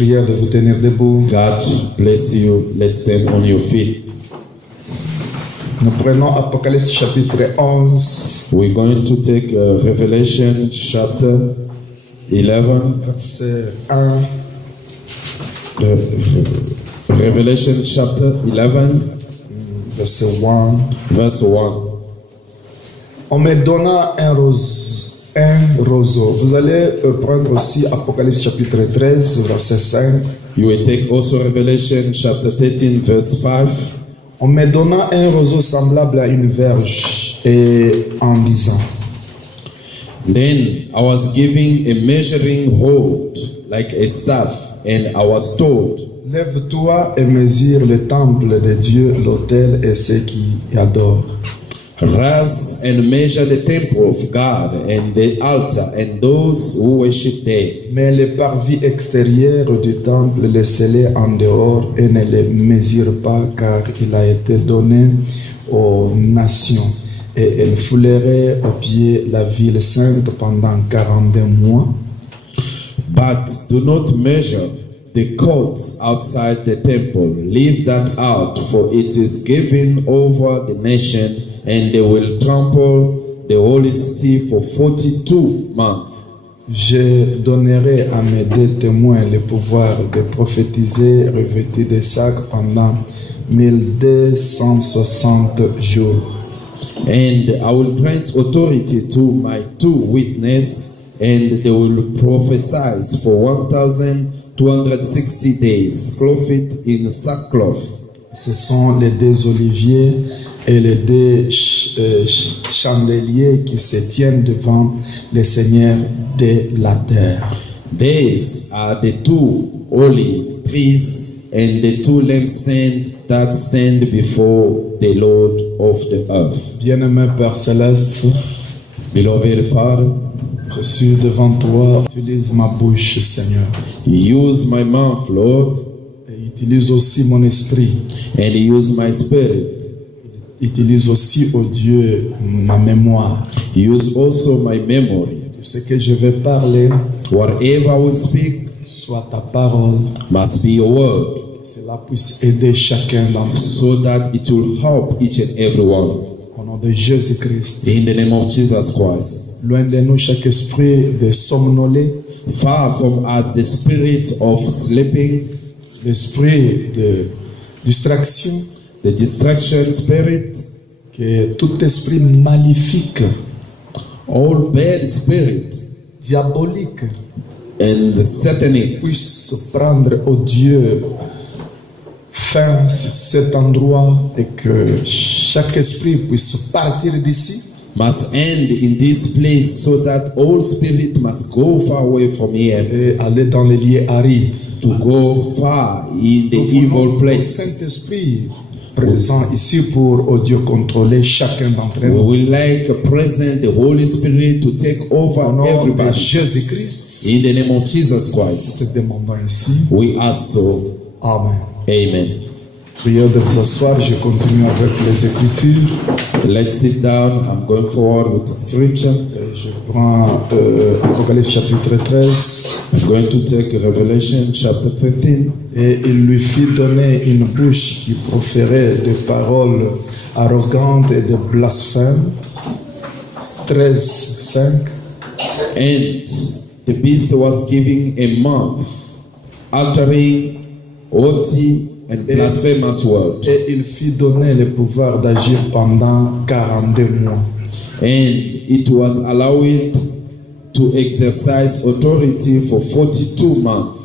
prière de vous tenir debout. God bless you. Let's stand on your feet. Nous prenons Apocalypse chapitre 11, We're going to take Revelation chapter 11. verset 1. Revelation chapter 11, Verset 1. verse 1. On me donna un roseau. Vous allez prendre aussi Apocalypse chapitre 13, verset 5. You will take also Revelation chapter 13, verse 5. On me donna un roseau semblable à une verge et en disant, Then I was giving a measuring rod like a staff, and I was told, lève-toi et mesure le temple de Dieu, l'autel et ceux qui y adorent. Rise and measure the temple of God and the altar and those who worship there. Mais les parvis extérieurs du temple, laissez-les en dehors et ne les mesure pas, car il a été donné aux nations. Et elles fouleraient aux pieds la ville sainte pendant 42 mois. But do not measure the courts outside the temple. Leave that out, for it is given over the nation, and they will trample the holy city for 42 months. Je donnerai à mes deux témoins le pouvoir de prophétiser revêtus de sacs pendant 1260 jours. And I will grant authority to my two witnesses, and they will prophesy for 1,260 days, clothed in sackcloth. Ce sont les deux oliviers et les deux chandeliers qui se tiennent devant le Seigneur de la terre. These are the two olive trees and the two lampstands that stand before the Lord of the earth. Bien-aimé Père Céleste, Beloved Father, je suis devant toi. Utilise ma bouche, Seigneur. use my mouth, Lord, Et utilise aussi mon esprit. and use my spirit. Utilise aussi, oh Dieu, ma mémoire. Use also my memory. Ce que je vais parler, Whatever I will speak soit ta parole. must be a word, Que cela puisse aider chacun d'entre nous. so that it will help each and every one. Au nom de Jésus-Christ. In the name of Jesus Christ. Loin de nous chaque esprit de somnoler, Far from us the spirit of sleeping, l'esprit de distraction, the distraction spirit, que tout esprit maléfique, all bad spirit, diabolique, and the satanic puisse prendre au Dieu fin sur cet endroit et que chaque esprit puisse partir d'ici must end in this place, so that all spirit must go far away from here, et aller dans les lieux arides. to go far in the Nous evil voulons le place. Saint-Esprit présent ici pour, oh Dieu, contrôler chacun d'entre We nous. will like present the Holy Spirit to take over Au nom de everybody. Jésus-Christ, In the name of Jesus Christ, te demandons ainsi. we ask so. Amen. Amen. Prière de vous asseoir, je continue avec les Écritures. Let's sit down. I'm going forward with the scripture. Et je prends Apocalypse chapitre 13. I'm going to take Revelation chapter 15. Et il lui fit donner une bouche qui proférait des paroles arrogantes et de blasphèmes. 13, 5. And the beast was giving a mouth, uttering haughty and blasphemous words. Et il fit donner le pouvoir d'agir pendant 42 mois. And it was allowed to exercise authority for 42 months.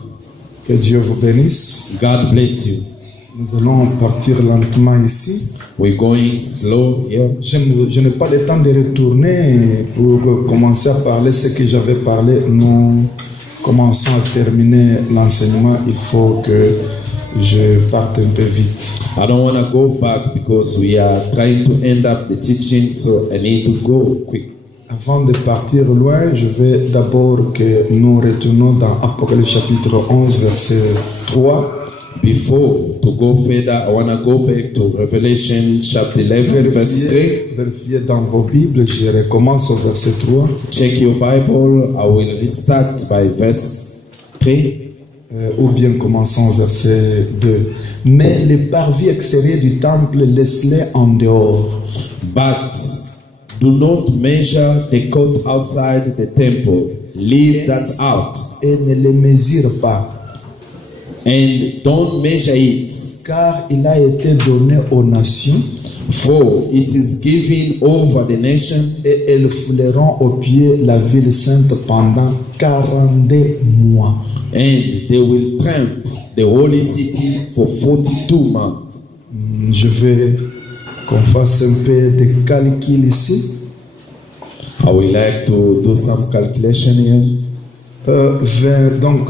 Que Dieu vous bénisse. God bless you. Nous allons partir lentement ici. We're going slow here. Je n'ai pas le temps de retourner pour commencer à parler ce que j'avais parlé. Nous commençons à terminer l'enseignement. Il faut que je parte un peu vite. I don't want to go back because we are trying to end up the teaching, so I need to go quick. Avant de partir loin, je vais d'abord que nous retournons dans Apocalypse chapitre 11, verset 3. Before to go further, I want to go back to Revelation chapter 11, verse 3. Vérifiez dans vos Bibles, je recommence au verset 3. Check your Bible. I will restart by verse 3. ou bien commençons au verset 2. Mais les parvis extérieurs du temple, laisse-les en dehors. But do not measure the court outside the temple. Leave that out. Et ne les mesure pas, And don't measure it. car il a été donné aux nations, For it is given over the nation, et elles fouleront aux pieds la ville sainte pendant 42 mois. and they will tramp the holy city for 42 months. Je vais qu'on fasse un peu de calcul ici. I would like to do some calculation here. 20, donc,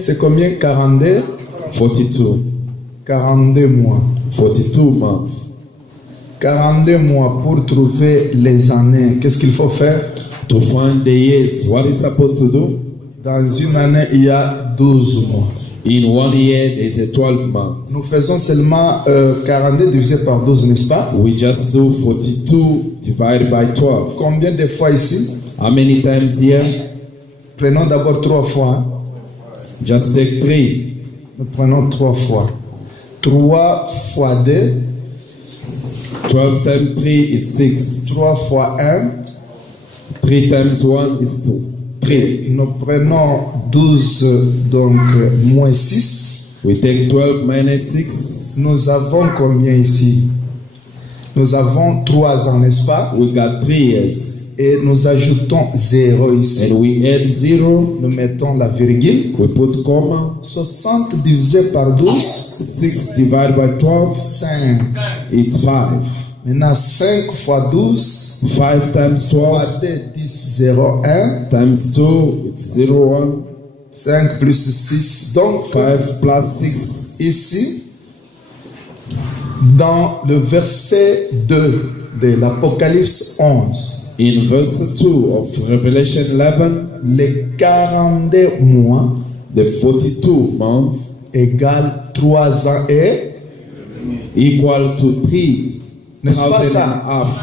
c'est combien 42 42 mois. 42 months. 42 mois pour trouver les années. Qu'est-ce qu'il faut faire? To find the years, what is supposed to do? Dans une année, il y a 12 mois. In 1 year, there is a 12 months. Nous faisons seulement 42 divisé par 12, n'est-ce pas? We just do 42 divided by 12. Combien de fois ici? How many times here? Prenons d'abord 3 fois. Just take 3. Nous prenons 3 fois. 3 fois 2. 12 times 3 is 6. 3 fois 1. 3 times 1 is 3. Nous prenons 12, donc moins 6. We take 12 minus 6. Nous avons combien ici? Nous avons 3 ans, n'est-ce pas? We got 3 years. Et nous ajoutons 0 ici. And we add 0. Nous mettons la virgule. We put comma. 60 divisé par 12. 6 divided by 12. 5. It's 5. Maintenant, 5 fois 12. 5 times 12. Fois 2, 10, 0, 1. Times 2. It's 0, 1. 5 plus 6. Donc, 5 plus 6. ici, dans le verset 2 de l'Apocalypse 11, In verse 2 of Revelation 11, les 42 mois the 42 months égale 3 ans et, equal to 3 n'est-ce pas thousand ça? and a half.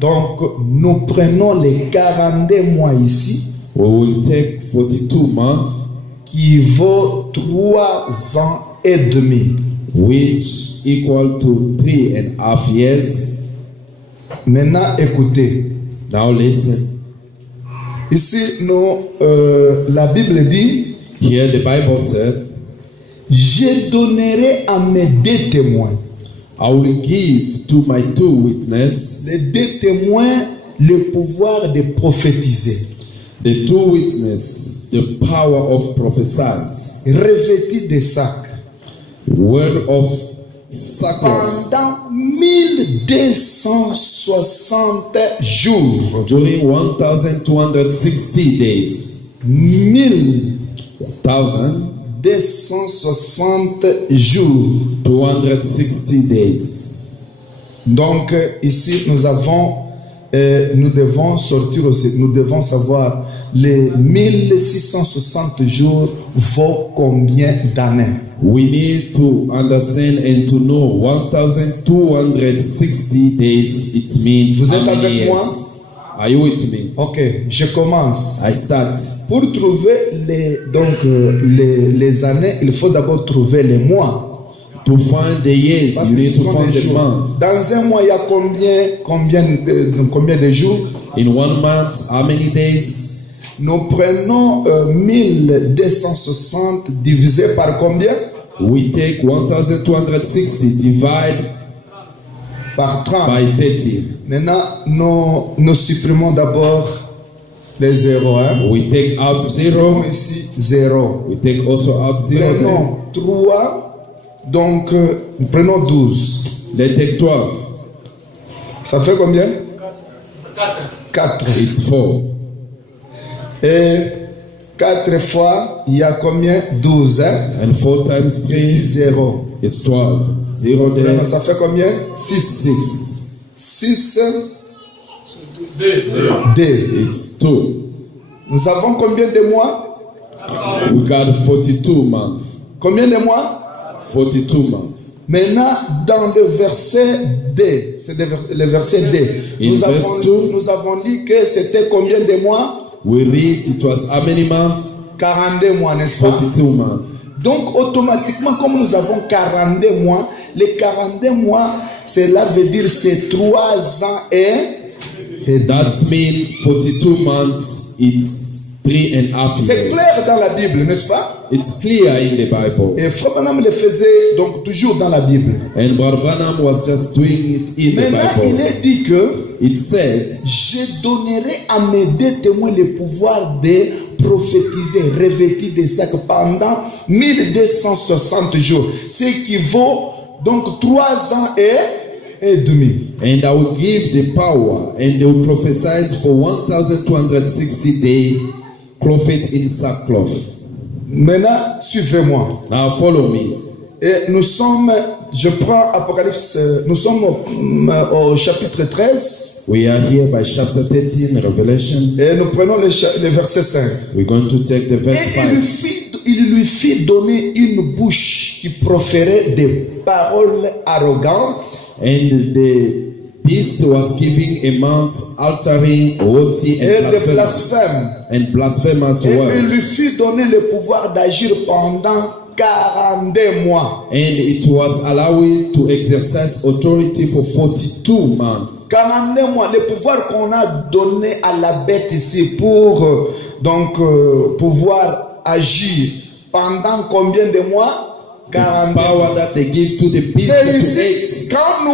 Donc, nous prenons les 42 mois ici, We will take 42 months, qui vaut 3 ans et demi. which equal to 3.5 years. Maintenant, écoutez. Now listen. Ici, la Bible dit, Here the Bible said, je donnerai à mes 2 témoins. I will give to my 2 witnesses, Les 2 témoins, le pouvoir de prophétiser, the 2 witnesses, the power of prophesying, revêtis de sacs, word of sackcloth, pendant 1260 jours. during 1260 days. 1260 jours. 260 days. Donc ici nous devons sortir aussi, nous devons savoir les 1660 jours vaut combien d'années. We need to understand and to know 1260 days it means. Vous êtes how many avec years? moi? Are you with me? Ok, je commence. I start. Pour trouver les années, il faut d'abord trouver les mois. To find the years, Parce you que need ce to sont find des the jours. month. Dans un mois, il y a combien de jours? In 1 month, how many days? Nous prenons 1260 divisé par combien? We take 1260 divide Par 30. by 30. Maintenant, nous supprimons d'abord les zéros. Hein? We take out 0. Ici, 0. We take also out 0. Prenons 3. Donc, nous prenons 12. Then take 12. Ça fait combien? 4. It's 4. Et 4 fois, il y a combien? 12. Hein? And 4 times 3 0. is 12. 0 there. Ça fait combien? 6. 6. 2. It's 2. Nous avons combien de mois? We got 42 months. Combien de mois? 42 months. Maintenant, dans le verset D, c'est le verset D, In nous verse 2, avons lu que c'était combien de mois? we read it was how many months? 42 mois, n'est-ce pas? 42 months. Donc, automatiquement, comme nous avons 42 mois, les 42 mois, cela veut dire c'est 3 ans et That means 42 months, it's 3.5 c'est years. clair dans la Bible, n'est-ce pas? It's clear in the Bible. Et Frère Branham le faisait donc toujours dans la Bible. And Brother Branham was just doing it in the Maintenant, il Bible. est dit que It said, je donnerai à mes deux témoins le pouvoir de prophétiser, revêtis de sac pendant 1260 jours. Ce qui vaut donc 3 ans et demi. and I will give the power, and they will prophesy for 1260 days, clothed in sackcloth. Maintenant, suivez-moi. Now follow me. Et nous sommes, je prends Apocalypse, nous sommes au chapitre 13 We are here by chapter 13, Revelation. et nous prenons le verset 5. We're going to take the verse Et 5. il lui fit donner une bouche qui proférait des paroles arrogantes And the beast was giving a mouth altering, haughty, et and de blasphemous, blasphème. and blasphemous Et il words. lui fit donner le pouvoir d'agir pendant 42 mois. And it was allowed to exercise authority for 42 months. 42 mois, le pouvoir qu'on a donné à la bête ici pour pouvoir agir pendant combien de mois? The 42. power that they give to the beast Et to ici, act. quand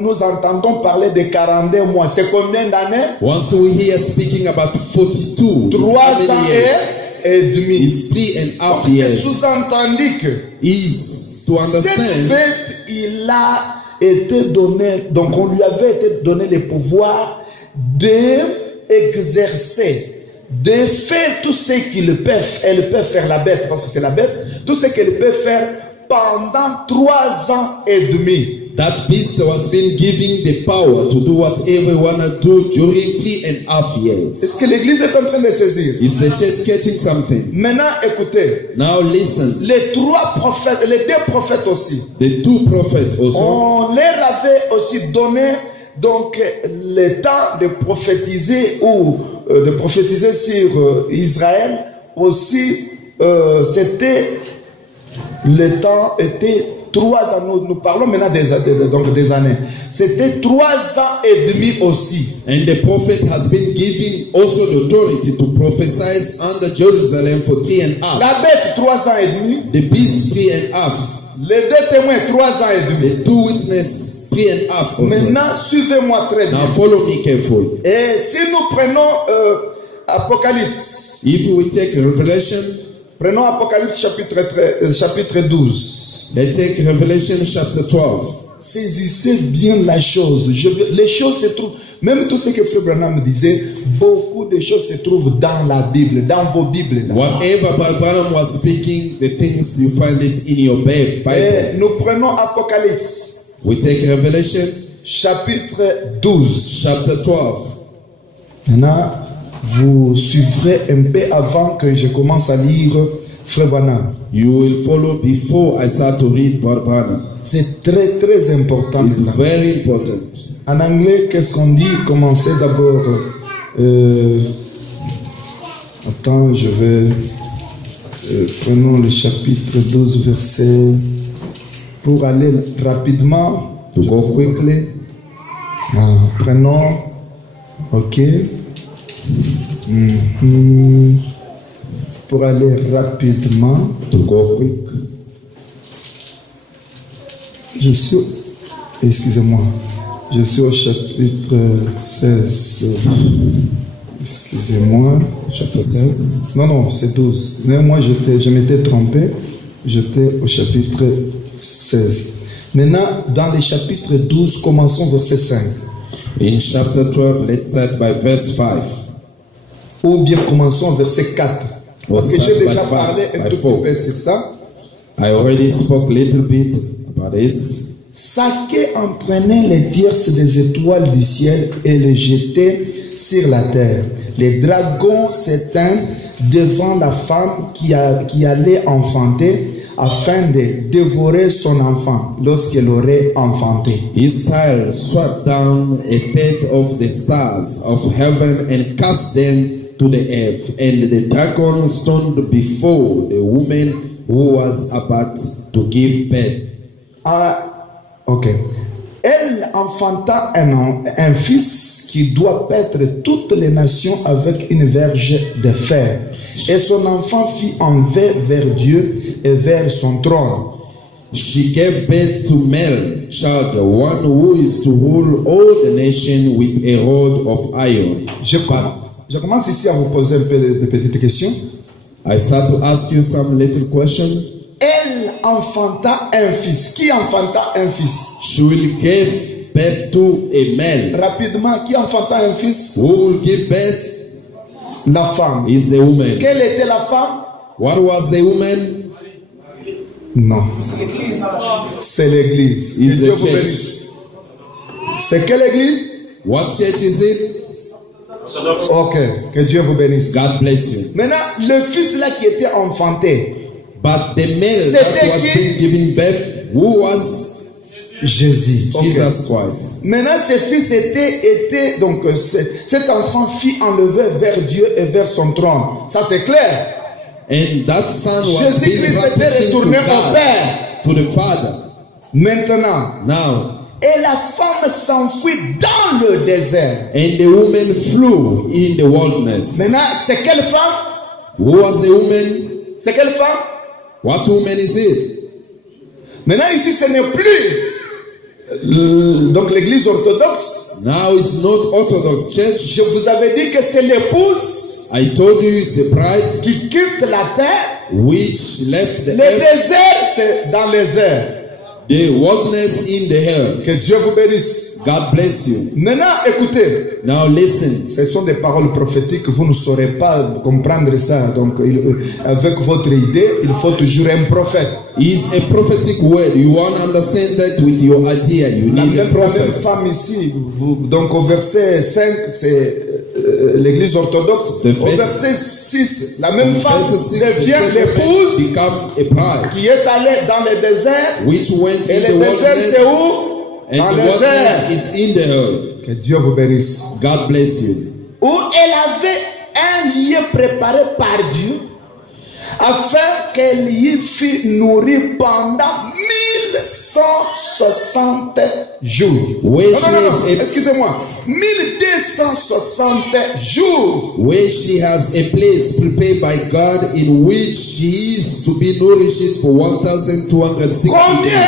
nous entendons parler de 42 mois, c'est combien d'années? Once we hear speaking about 42, 3 it's how ans many years? et demi. It's 3.5 C'est years. sous-entendu que Is to cette understand bête, il a été donné, donc on lui avait été donné le pouvoir d'exercer, de faire tout ce elle peut faire la bête, parce que c'est la bête, tout ce qu'elle peut faire pendant 3 ans et demi. that beast was been given the power to do whatever you want to do during 3.5 years. Est-ce que l'Église est en train de saisir? Is the church getting something? Maintenant, écoutez, Now listen. les 3 prophètes, les 2 prophètes aussi, The 2 prophets also, on leur avait aussi donné donc le temps de prophétiser ou de prophétiser sur Israël aussi. C'était le temps était 3 ans. Nous parlons maintenant des années. C'était 3 ans et demi aussi. and the prophet has been given also the authority to prophesy under Jerusalem for 3.5. La bête 3 ans et demi. The beast 3.5. Les 2 témoins 3 ans et demi. The 2 witnesses 3.5 also. Maintenant, suivez-moi très bien. Now follow me carefully. Et si nous prenons Apocalypse, If we take Revelation, prenons Apocalypse chapitre 12. let's take Revelation chapter 12. Saisissez bien la chose. Les choses se trouvent, même tout ce que Frère Branham disait, beaucoup de choses se trouvent dans la Bible, dans vos Bibles. Là. Whatever Brother Branham was speaking, the things you find it in your Bible. Et nous prenons Apocalypse, We take Revelation chapitre 12. chapter 12. Maintenant, vous suivrez un peu avant que je commence à lire Frère Branham. You will follow before I start to read Brother Branham. C'est très très important. It's very important. En anglais, qu'est-ce qu'on dit? Commencez d'abord. Attends, je vais. Prenons le chapitre 12, verset. Pour aller rapidement. To go quickly, Prenons. Ok. Pour aller rapidement. to go quick. Je suis. Excusez-moi. Je suis au chapitre 16. Excusez-moi. Chapter 16. Non, c'est 12. Mais moi, je m'étais trompé. J'étais au chapitre 16. Maintenant, dans le chapitre 12, commençons verset 5. In chapter 12, let's start by verse 5. Ou bien commençons verset 4. Parce que j'ai déjà parlé un tout petit peu sur ça. I already spoke a little bit about this. Saké entraînait les tierces des étoiles du ciel et les jetait sur la terre. Les dragons s'éteignent devant la femme qui allait enfanter afin de dévorer son enfant lorsqu'elle aurait enfanté. His style swept down a third of the stars of heaven and cast them to the earth, and the dragon stood before the woman who was about to give birth. Ok. Elle enfanta un fils qui doit paître toutes les nations avec une verge de fer. Et son enfant fit enlever vers Dieu et vers son trône. She gave birth to male child, one who is to rule all the nation with a rod of iron. Je commence ici à vous poser un peu de petites questions. I start to ask you some little questions. Elle enfanta un fils. Qui enfanta un fils? She will give birth to a male. Rapidement, qui enfanta un fils? Who will give birth? La femme. Is the woman. Quelle était la femme? What was the woman? Non. C'est l'église. Is the church. C'est quelle église? What church is it? Ok. Que Dieu vous bénisse. God bless you. Maintenant, le fils là qui était enfanté. But the male that was being given birth, who was? Jésus. Jesus Christ. Maintenant, ce fils était donc cet enfant fit enlever vers Dieu et vers son trône. Ça c'est clair. And that son was being Jésus-Christ était retourné au Père. To the Father. Maintenant. Now. Et la femme s'enfuit dans le désert. And the woman flew in the wilderness. Maintenant, c'est quelle femme? Who was the woman? C'est quelle femme? What woman is it? Maintenant, ici, ce n'est plus donc l'église orthodoxe. Now it's not Orthodox Church. Je vous avais dit que c'est l'épouse. I told you it's the bride qui quitte la terre. Which left the earth. Le désert, c'est dans les airs. The wilderness in the air. Que Dieu vous bénisse. God bless you. Maintenant, écoutez. Now listen. Ce sont des paroles prophétiques. Vous ne saurez pas comprendre ça. Donc, avec votre idée, il faut toujours un prophète. It's a prophetic word. You want to understand that with your idea. You need a prophet. La même femme ici. Donc, au verset 5, c'est l'église orthodoxe. Au verset 6, la même femme devient l'épouse qui est allée dans le désert. Et le désert, c'est où? Dans le désert. Que Dieu vous bénisse. God bless you. Où elle avait un lieu préparé par Dieu afin qu'elle y fût nourrie pendant 1160 jours. Non, excusez-moi. 1260 jours. Where she has a place prepared by God in which she is to be nourished for 1260 Combien?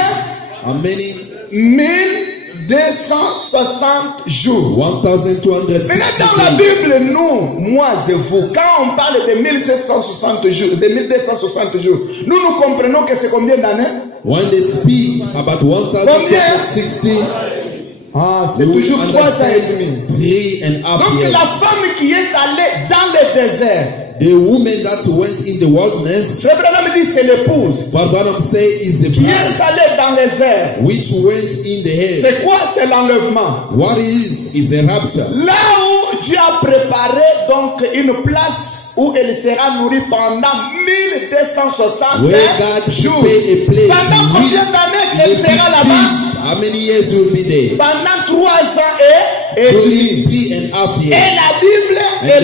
How many? 1260 jours. 1260. Maintenant, dans la Bible, nous, moi et vous, quand on parle de 1760 jours, de 1260 jours, nous comprenons que c'est combien d'années? When they speak about 1260, c'est toujours 3 ans et demi. 3.5 Donc years. la femme qui est allée dans le désert, the woman that went in the wilderness, Frère Branham dit c'est l'épouse. But what I'm saying is the qui est allée dans les airs. Which went in the air. C'est quoi? C'est l'enlèvement. What is a rapture? Là où Dieu a préparé donc une place où elle sera nourrie pendant 1260 jours. Pendant combien d'années elle sera là-bas? How many years will be there? Pendant 3 ans et demi. 3.5 years. Et la Bible et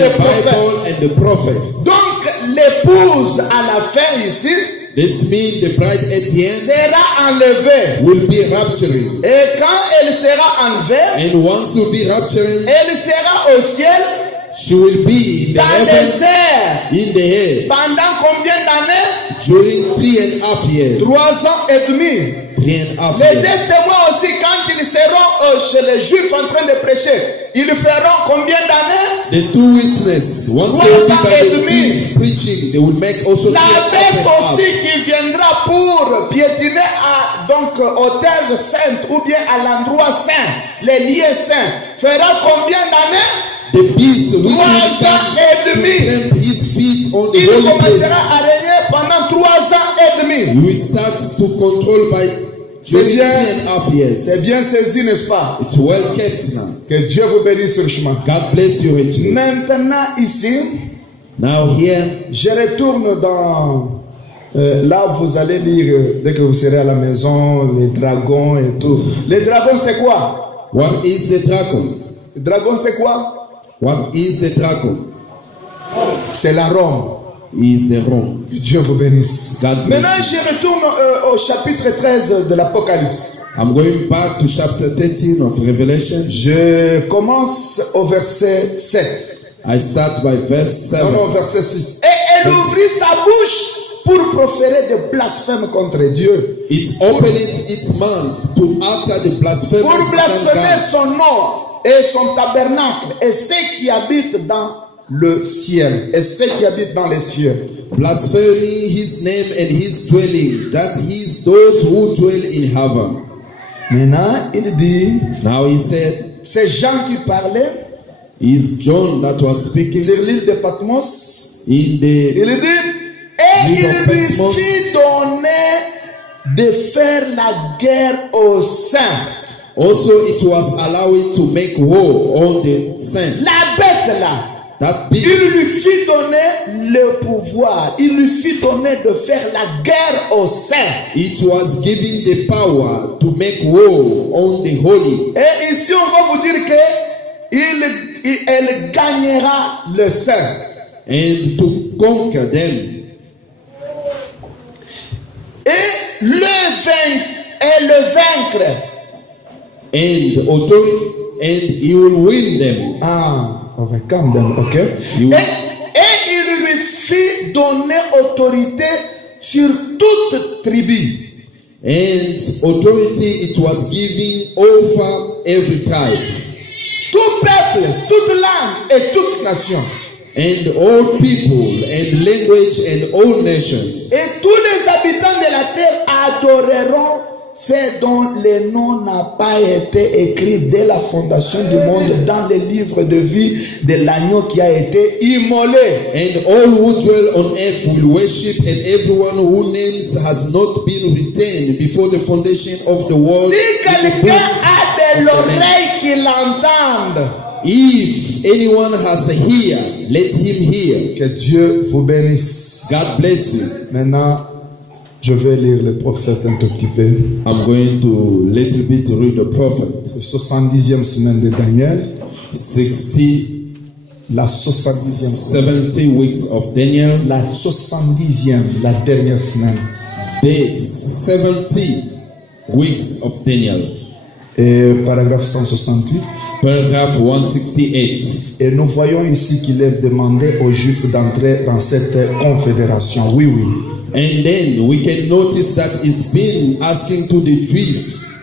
le prophète. Donc l'épouse à la fin ici, this means the bride at the end sera enlevée. Will be raptured. Et quand elle sera enlevée, and once to be raptured, elle sera au ciel. She will be in the heaven, in the air. Pendant combien d'années? During 3.5 years. 3 ans et demi. 3.5 Les years. deux témoins aussi, quand ils seront chez les Juifs en train de prêcher, ils feront combien d'années? The two witnesses, once they will be by the Jews preaching, they will make also la bête aussi qui viendra pour piétiner à donc au terre sainte ou bien à l'endroit saint, les lieux saints, fera combien d'années? The beast will 3 ans et demi. his feet on the Il holy place. commencera à régner pendant 3 ans et demi. He will start to control by during 3.5 years. C'est bien saisi, n'est-ce pas? It's well kept now. Que Dieu vous bénisse richement. God bless you richly. Maintenant ici, now here, je retourne dans là vous allez lire dès que vous serez à la maison les dragons et tout. Les dragons c'est quoi? What is the dragon? Le dragon c'est quoi? What is the dragon? C'est la Rome. is the Rome. Que Dieu vous bénisse. God bless Maintenant, you. je retourne au chapitre 13 de l'Apocalypse. I'm going back to chapter 13 of Revelation. Je commence au verset 7. I start by verse 7. Non, verset 6. Et elle ouvrit sa bouche pour proférer des blasphèmes contre Dieu. It opened its mouth to utter the blasphemous Pour against blasphémer God, son nom et son tabernacle et ceux qui habitent dans le ciel. Et ceux qui habitent dans les cieux. blaspheming his name and his dwelling, that is those who dwell in heaven. Maintenant, il dit, Now he said, ces gens qui parlaient is John that was speaking sur l'île de Patmos, in the il dit, et L'île de il lui Patmos. fit donner de faire la guerre aux saints. also it was allowed to make war on the saints. La bête là, That il beast, lui fit donner le pouvoir, il lui fit donner de faire la guerre aux saints. it was giving the power to make war on the holy. Et ici on va vous dire que elle gagnera le saint. And to conquer them. Et le vaincre. And authority, and he will win them. Ah, overcome them, ok. You- Et il lui fit donner autorité sur toute tribu. And authority it was given over every tribe. Tout peuple, toute langue et toute nation. And all people and language and all nations. Et tous les habitants de la terre adoreront ce dont le nom n'a pas été écrit dès la fondation du monde dans le livre de vie de l'agneau qui a été immolé. And all who dwell on earth will worship, and everyone whose names has not been written before the foundation of the world. Si in the quelqu'un book a de l'oreille qui l'entende, If anyone has a ear, let him hear. que Dieu vous bénisse. God bless you. Maintenant, je vais lire le prophète un tout petit peu. I'm going to little bit read the prophet. La 70e semaine de Daniel. 60, La 70e semaine. 70 weeks of Daniel. La 70e, la dernière semaine. The 70 weeks of Daniel. Et paragraphe 168. Paragraph 168. Et nous voyons ici qu'il est demandé aux Juifs d'entrer dans cette confédération. Oui, oui. And then we can notice that it's been asking to the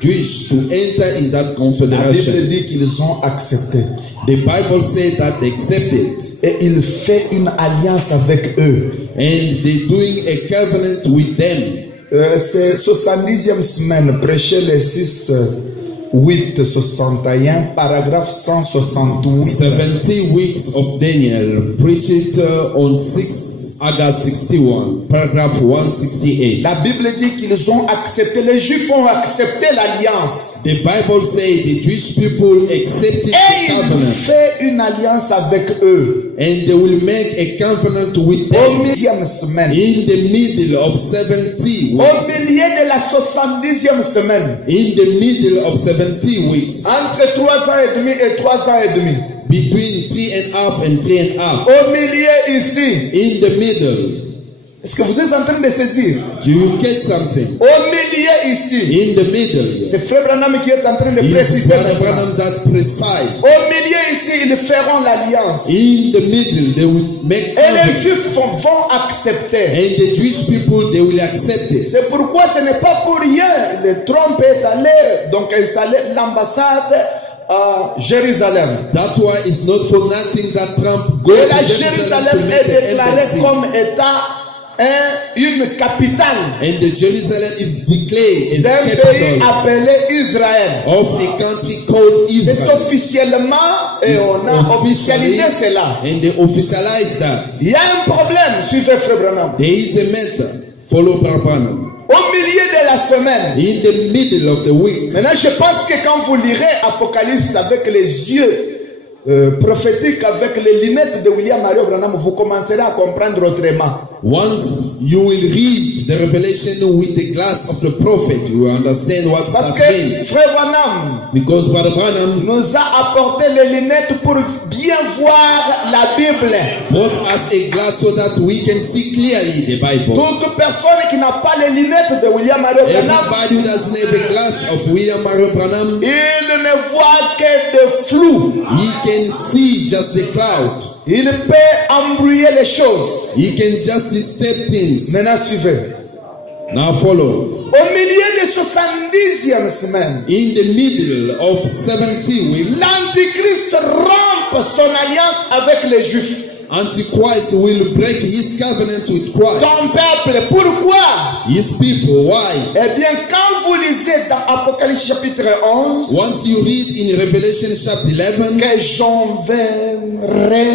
Jewish to enter in that La Bible confederation. dit qu'ils ont accepté. The Bible said that they accepted, Et il fait une alliance avec eux. and they're doing a covenant with them. C'est 70e semaine, prêcher les 6, 8, 61, paragraphe 168. 70 weeks of Daniel, preach it on 6 August 61, paragraph 168. La Bible dit qu'ils ont accepté, les Juifs ont accepté l'alliance. The Bible says the Jewish people accepted Et the il covenant, fait une alliance avec eux. and they will make a covenant with Au them millième semaine. in the middle of 70 Au weeks. milieu de la 70e semaine. In the middle of 70 weeks, Entre 3 ans et demi et 3 ans et demi. between 3.5 and 3.5, Au milieu ici. in the middle. Est-ce que vous êtes en train de saisir? Do you catch something? Au milieu ici. In the middle. C'est Frère Branham qui est en train de Is préciser Brother maintenant. Branham that precise? Au milieu ici, ils feront l'alliance. In the middle, they will make Et les covenant. Juifs vont accepter. And the Jewish people, they will accept it. C'est pourquoi ce n'est pas pour rien. Le Trump est allé donc installer l'ambassade à Jérusalem. That's why it's not for nothing that Trump go Et la to Jerusalem Jérusalem to est make the déclarée embassy. comme étant une capitale And the Jerusalem is declared as d'un the pays capital appelé Israël. of a country called C'est Israel. officiellement, et on a officialisé cela. And they officialize that. Il y a un problème, suivez Frère Branham. There is a matter. Follow Brother Branham. Au milieu de la semaine. In the middle of the week. Maintenant, je pense que quand vous lirez Apocalypse avec les yeux prophétiques, avec les lunettes de William Mario Branham, vous commencerez à comprendre autrement. Once you will read the revelation with the glass of the prophet, you will understand what Parce that que means. Frère Branham Because Brother Branham nous a apporté les lunettes pour bien voir la Bible. brought us a glass so that we can see clearly the Bible. Toute personne qui n'a pas les lunettes de William Marion Branham, Everybody who doesn't have a glass of William Marion Branham, il ne voit que de flou. he can see just the cloud. Il peut embrouiller les choses. He can just disturb things. Maintenant, suivez. Now follow. Au milieu de 70e semaine, In the middle of 70 weeks, l'Antichrist rompt son alliance avec les Juifs. Antichrist will break his covenant with Christ. Ton peuple, pourquoi? His people, why? Eh bien, quand vous lisez dans Apocalypse chapitre 11, Once you read in Revelation chapter 11, que j'enverrai.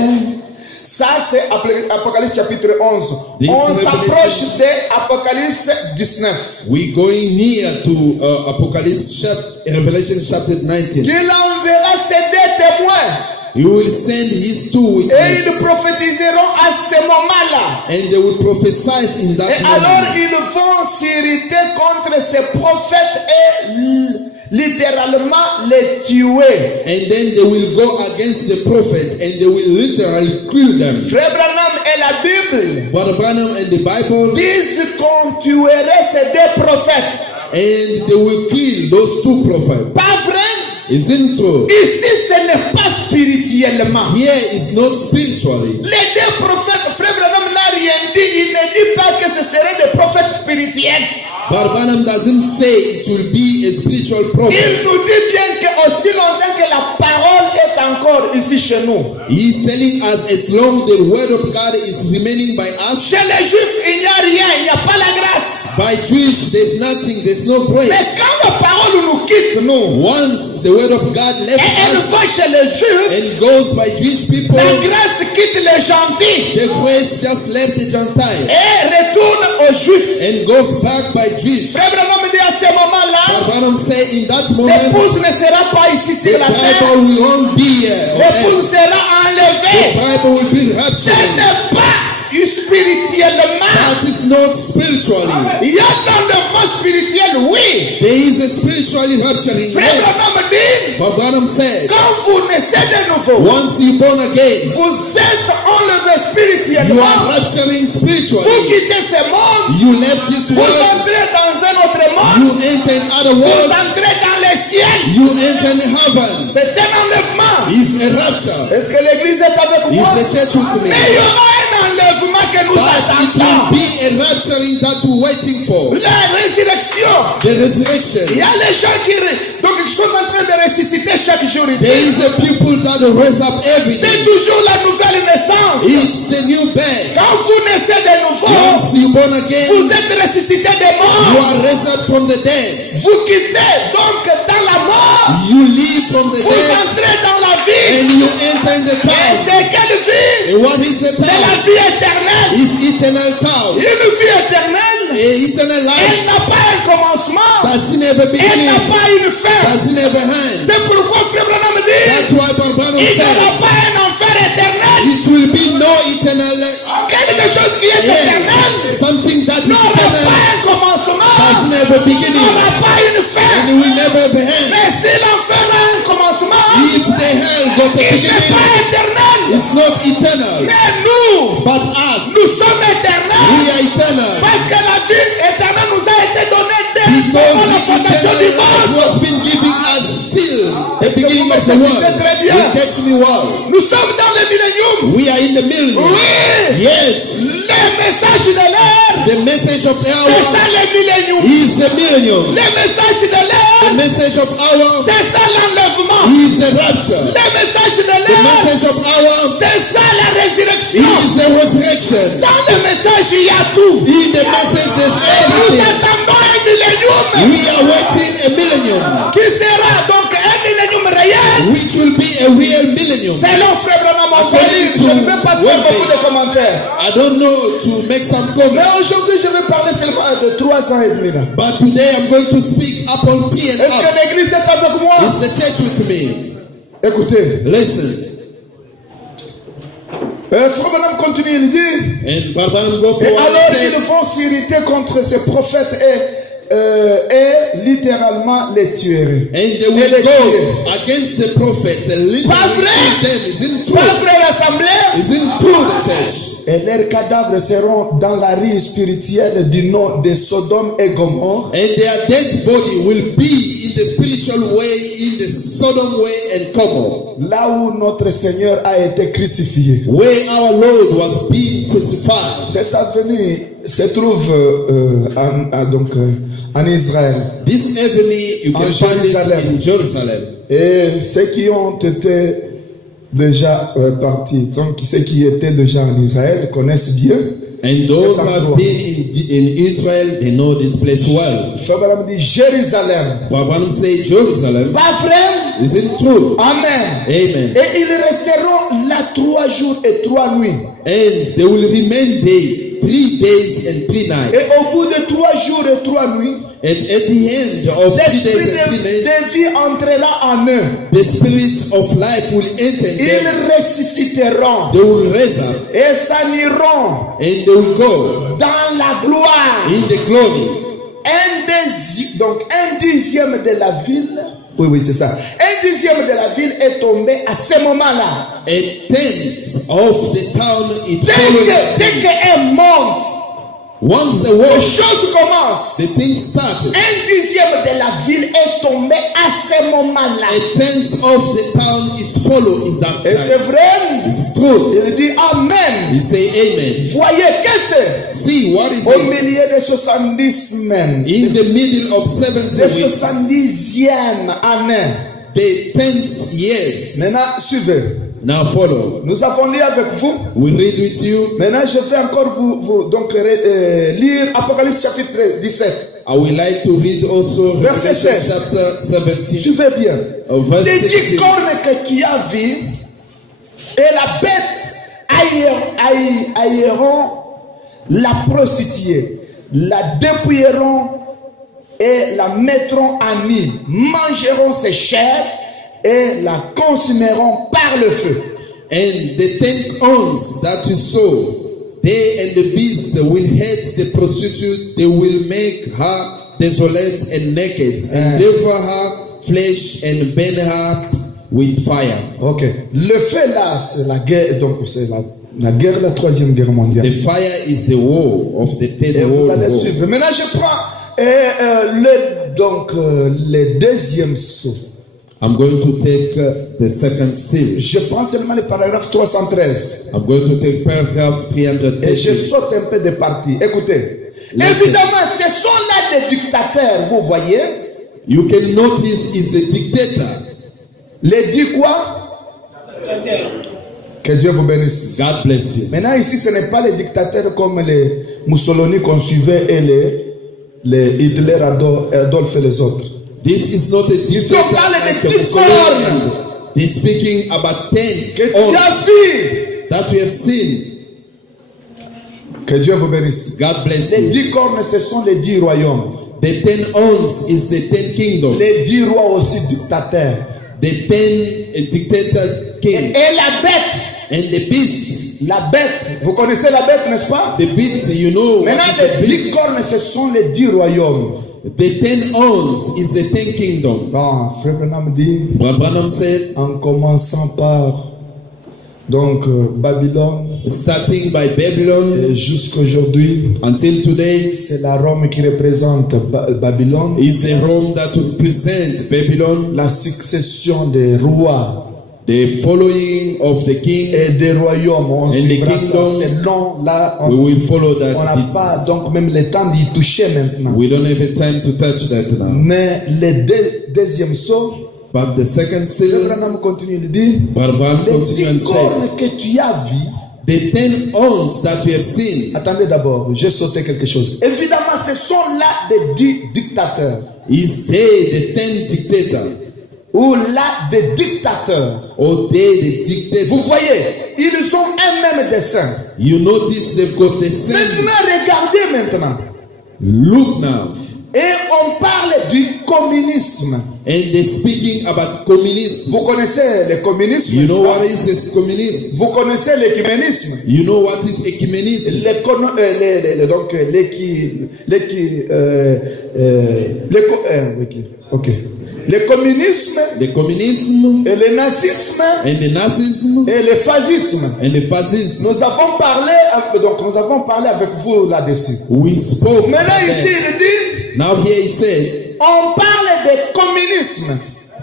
Ça, c'est Apocalypse chapitre 11. This On revelation- s'approche de Apocalypse 19. we're going near to Apocalypse chapter, Revelation chapter 19. Qu'il enverra ses deux témoins. He will send his two Et witnesses, ils prophétiseront à ce moment-là. and they will prophesy in Et that alors moment. ils vont s'irriter contre ces prophètes et littéralement les tuer. And then they will go against the prophet, and they will literally kill them. Frère Branham et la Bible Brother Branham and the Bible, disent qu'on tuerait ces deux prophètes. and they will kill those two prophets. Pas vrai? Isn't true? Ici, ce n'est pas spirituellement. Here is not spiritually. Les deux prophètes, Frère Branham n'a rien dit. Il ne dit pas que ce seraient des prophètes spirituels. But Branham doesn't say it will be a spiritual prophet. Il nous dit bien que aussi longtemps que la parole est encore ici chez nous. He is telling us as long the word of God is remaining by us. Chez les Juifs, il n'y a rien, il n'y a pas la grâce. By Jewish, there's nothing, there's no Mais grace. quand la parole nous quitte, nous, Once the word of God et left elle us va chez les Juifs, and goes by Jewish people, la grâce quitte les gentils the grace just left the Gentile et retourne aux Juifs. and goes back by Jews. Frère Branham dit à ce moment-là, But Branham say in that moment, l'épouse ne sera pas ici the sur la terre. Bible will not be here on L'épouse earth. sera The enlevée. Bible will be Ce raptured. n'est pas spirituellement. That is not spiritually. Il y a l'enlèvement spirituel, oui. There is a spiritually rapturing. Frère Yes. Branham dit, But Branham said, quand vous naissez de nouveau, once you're born again, vous êtes enlevé you spirituellement. are rapturing Vous spiritually. quittez ce monde. You left this Vous world. entrez dans un autre monde. You enter another Vous world. entrez dans le ciel. You enter in heaven. C'est un enlèvement. It's a rapture. Est-ce que l'église est avec Is moi? the church with me? Mais il y aura un enlèvement que nous But it will attendons. be a rapturing that we're waiting for. La résurrection. The resurrection. Il y a les gens donc ils sont en train de ressusciter chaque jour ici. There is a people that raise up every C'est day. toujours la nouvelle naissance. It's the new birth. Quand vous naissez de nouveau, Once you're born again, vous êtes ressuscité des you morts. are raised up from the dead. Vous quittez donc dans la mort. You leave from the Vous dead entrez dans la vie. and you enter in the Et town. c'est quelle vie? And what is the C'est la town? vie éternelle. It's eternal town. Une vie éternelle. A eternal life Elle n'a pas un commencement. doesn't have a Elle beginning, n'a pas une fin. doesn't have a hand. C'est pourquoi Frère Branham dit, That's why Branham il n'y said aura pas un enfer éternel. it will be no eternal life. Quelque chose qui est éternel Something that is n'aura eternal pas un commencement. doesn't have a beginning N'aura pas une fin. and it will never have a hand. Mais si l'enfer a un commencement, If the hell got a il n'est beginning, pas éternel. it's not eternal. Mais nous, But us, nous sommes éternels. we are eternal. Parce que la vie éternelle nous a été donnée dès Because avant la the fondation du eternal life monde. was been given us still the Est-ce que beginning vous of the me world. saisissez très bien? You catch me well. Nous sommes dans le millénium. We are in the millennium. Oui. Yes. Le message de l'ère, The message of the c'est hour ça le millénium. is the millennium. Le message de The l'ère, message of hour c'est ça l'enlèvement. is the rapture. Le message de The l'ère, message of hour c'est ça la résurrection. is the resurrection. Dans le message, il y a tout. In the message there's Nous everything. attendons un millénium We are waiting a millennium, qui sera donc un millénium réel. which will be a real millennium. Selon Frère Branham, on va lire. Je ne vais pas faire beaucoup de commentaires. I don't know to make some Mais comments, aujourd'hui, je vais parler seulement de 3 ans et demi. Là. but today I'm going to speak upon T and Est-ce que up. l'église est avec moi? Is the church with me? Écoutez, Listen. Frère Branham continue, il dit. And Branham go Et forward alors and said, ils vont s'irriter contre ces prophètes et littéralement les tuer. and they Et will les go tuer. against the prophet and literally Pas vrai? kill them. Isn't Pas true? vrai l'assemblée? Isn't true the church? Et leurs cadavres seront dans la rue spirituelle du nom de Sodome et Gomorrhe. And their dead body will be in the spiritual way, in the Sodom way and Gomorrah, Là où notre Seigneur a été crucifié. where our Lord was being crucified. Cet avenue se trouve en Israël. This avenue, you En can find Jérusalem. it in Jerusalem. Et ceux qui ont été déjà partis, donc ceux qui étaient déjà en Israël connaissent bien. And those who have been in Israel, they know this place well. Frère Branham dit Jérusalem. Branham say Jerusalem. Pas vrai? Is it true? Amen. Amen. Et ils resteront là 3 jours et 3 nuits. And they will remain there 3 days and 3 nights. Et au bout de 3 jours et 3 nuits, And at the end of 3 days l'esprit and 3 nights, de vie entrera en eux. the spirits of life will enter them. Ils ressusciteront They will raise up et s'en iront and they will go dans la gloire. in the glory. Donc un dixième de la ville, oui c'est ça. Un dixième de la ville est tombé à ce moment-là. A tenth of the town is Dès following. qu'un monte, Once the les war, choses commencent. the thing started. Un dixième de la ville est tombé à ce moment-là. A tenth of the town is follow in that Et c'est time. vrai. It's true. Il dit Amen. You say amen. Voyez que c'est See what is au it? milieu de 70 semaines, In the middle of de 70 weeks, 70e année. the 10th years. Maintenant, suivez. Now follow. Nous avons lu avec vous. We read with you. Maintenant, je vais encore vous lire Apocalypse chapitre 17. I would like to read also Verset Revelation 16. chapter 17. Suivez bien. Verse Les 10 16. cornes que tu as vues et la bête haïront la prostituée, la dépouilleront et la mettront à nu, mangeront ses chairs et la consumeront par le feu. And the 10 horns that you saw, they and the beast will hate the prostitute, they will make her desolate and naked, and devour her flesh and burn her with fire. Ok. Le feu là, c'est la guerre, donc c'est la guerre de la troisième guerre mondiale. The fire is the war of the Et third vous world allez war. suivre. Maintenant, je prends le deuxième saut. I'm going to take the second seal. Je prends seulement le paragraphe 313. I'm going to take paragraph Et je 330. saute un peu de partie. Écoutez. Listen. Évidemment, ce sont là des dictateurs, vous voyez. You can notice is the dictator. Les dit quoi? Que Dieu vous bénisse. God bless you. Maintenant, ici, ce n'est pas les dictateurs comme les Mussolini qu'on suivait et les Hitler, Adolphe et les autres. This is not a dictator parle like de a Mussolini. They're speaking about 10 Que tu horns as vu. that we have seen. Que Dieu vous bénisse. God bless Les you. 10 cornes, ce sont les 10 royaumes. The 10 horns is the 10 kingdoms. Les 10 rois aussi dictateurs. The 10 dictator king. Et la bête. And the beast. La bête. Vous connaissez la bête, n'est-ce pas? The beast, you know what Maintenant, is the les 10 beast. cornes, ce sont les 10 royaumes. The 10 horns is the 10 kingdoms. Bon, Frère Branham dit, Brother Branham said, en commençant par Babylone starting by Babylon et jusqu'aujourd'hui, until today, c'est la Rome qui représente Babylone. is the Rome that represents Babylon, La succession des rois the following of the king. et des royaumes. On And the suivra ça. kingdom, C'est long. Là, We on will follow n'a that. pas donc même le temps d'y toucher maintenant. We don't have the time to touch that now. Mais le deuxième saut, But the second le seal, Branham continue de dire, Brother Branham les continue and 10 say, cornes que tu as vues. the 10 horns that we have seen Attendez d'abord, j'ai sauté quelque chose. Évidemment, ce sont là des 10 dictateurs. is they the 10 dictators Ou là des dictateurs. or they the dictators. Vous voyez, ils ont un même dessin. You notice they've got the same. Maintenant, regardez maintenant. Look now. Et on parle du communisme. And they're speaking about communism. Vous connaissez le communisme? You know what is this communism? Vous connaissez l'écuménisme? You know what is ecumenism? Le communisme, The communism et le nazisme and the Nazism et le fascisme. and the fascism. Nous avons parlé avec vous là-dessus. We spoke. Maintenant about ici that. il dit, Now here he said, on parle de communisme.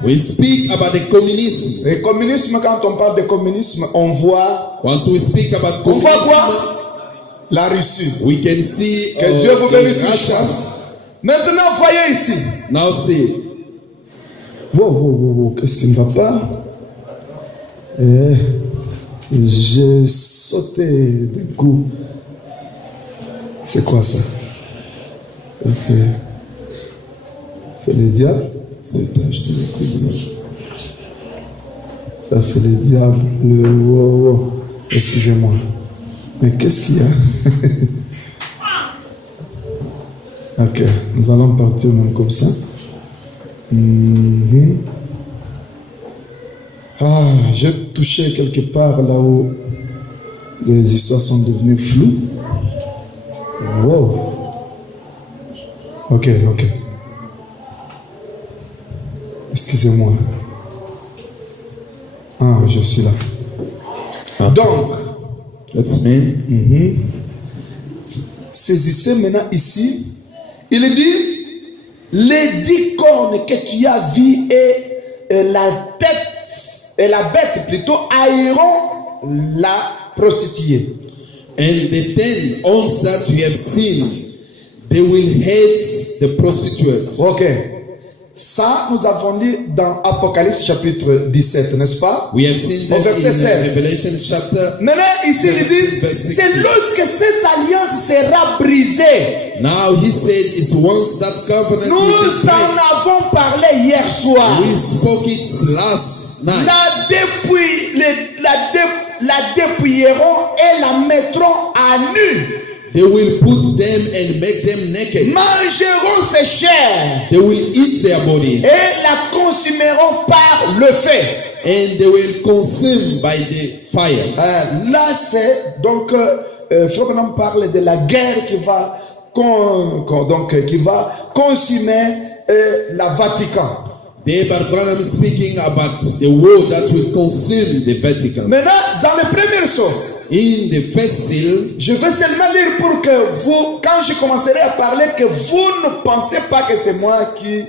we speak about the communism. Le communisme, quand on parle de communisme, on voit Once we speak about On voit communism, quoi? La Russie. we can see Que Dieu vous bénisse. Russia. Maintenant, voyez ici. Now see, Wow, qu'est-ce qui ne va pas? J'ai sauté d'un coup. C'est quoi ça? C'est le diable? c'est tâche de l'écoute. Ça, c'est le diable. Excusez-moi. Mais qu'est-ce qu'il y a? Ok, nous allons partir même comme ça. Ah, j'ai touché quelque part là où les histoires sont devenues floues. Wow. Ok. Excusez-moi. Ah, je suis là. Ah. Donc, That's me. saisissez maintenant ici. Il dit, les 10 cornes que tu as vues et la tête, et la bête plutôt, haïront la prostituée. And the 10 horns that you have seen, they will hate the prostitute. Ok. Ça, nous avons lu dans Apocalypse chapitre 17, n'est-ce pas? We have seen that verset in 16. Revelation chapter. Maintenant, ici, il dit, c'est lorsque cette alliance sera brisée. Now he said it's once that covenant will be Nous break. en avons parlé hier soir. We spoke it last night. La dépouilleront et la mettront à nu. They will put them and make them naked. Mangeront ses chairs They will eat their body et la consumeront par le feu. and they will consume by the fire. Là, c'est donc Frère Branham parle de la guerre qui va consumer la Vatican. There, but Branham is speaking about the war that will consume the Vatican. Maintenant, dans le premier saut, In the first seal, je vais seulement lire pour que vous, quand je commencerai à parler, que vous ne pensez pas que c'est moi qui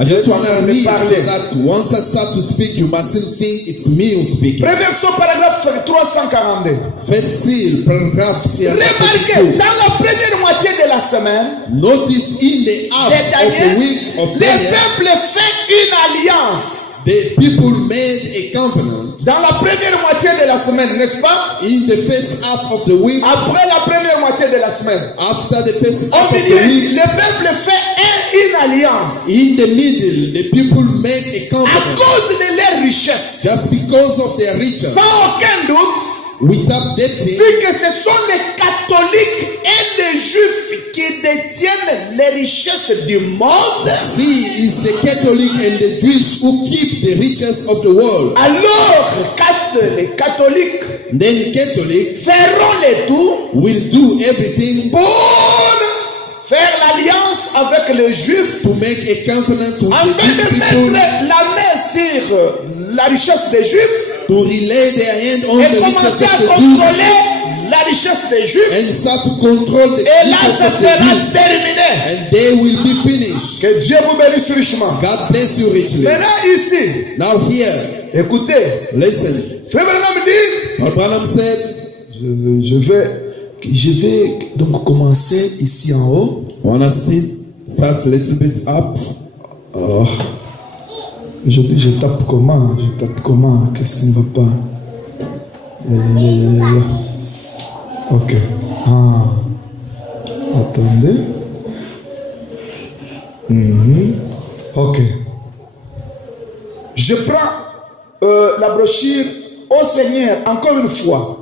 I just want to read so parler. that once I start to speak, you mustn't think it's me who's speaking. Premier saut, paragraphe 342. First seal, paragraph Remarquez, 32. dans la première moitié de la semaine, Notice in the half of c'est-à-dire, the week of le Daniel, peuple fait une alliance. the people made a covenant. Dans la première moitié de la semaine, n'est-ce pas? In the first half of the week, Après la première moitié de la semaine, after the first au half of the milieu, week, le peuple fait une alliance in the middle, the people make a à covenant cause de leur richesse. just because of their riches, Sans aucun doute, without dating, vu que ce sont les catholiques et les juifs qui détiennent les richesses du monde, see, is the Catholic and the Jewish who keep the riches of the world. alors les catholiques Then Catholic feront le tout will do everything pour faire l'alliance avec les juifs to make a covenant with the afin Jewish de people, mettre la main sur la richesse des juifs to relay their hand on et the riches commencer à of the Jews, contrôler la richesse des juifs. and start to control the Et là, riches ça of the sera Jews, terminé. and they will be finished. Que Dieu vous bénisse richement. God bless you richly. Maintenant ici, Now here, écoutez, listen. Frère Branham dit, Paul Branham said, je vais donc commencer ici en haut. want to start a little bit up. Oh. Je tape comment? Qu'est-ce qui ne va pas? Ok. Attendez. Ok. Je prends la brochure au Seigneur encore une fois.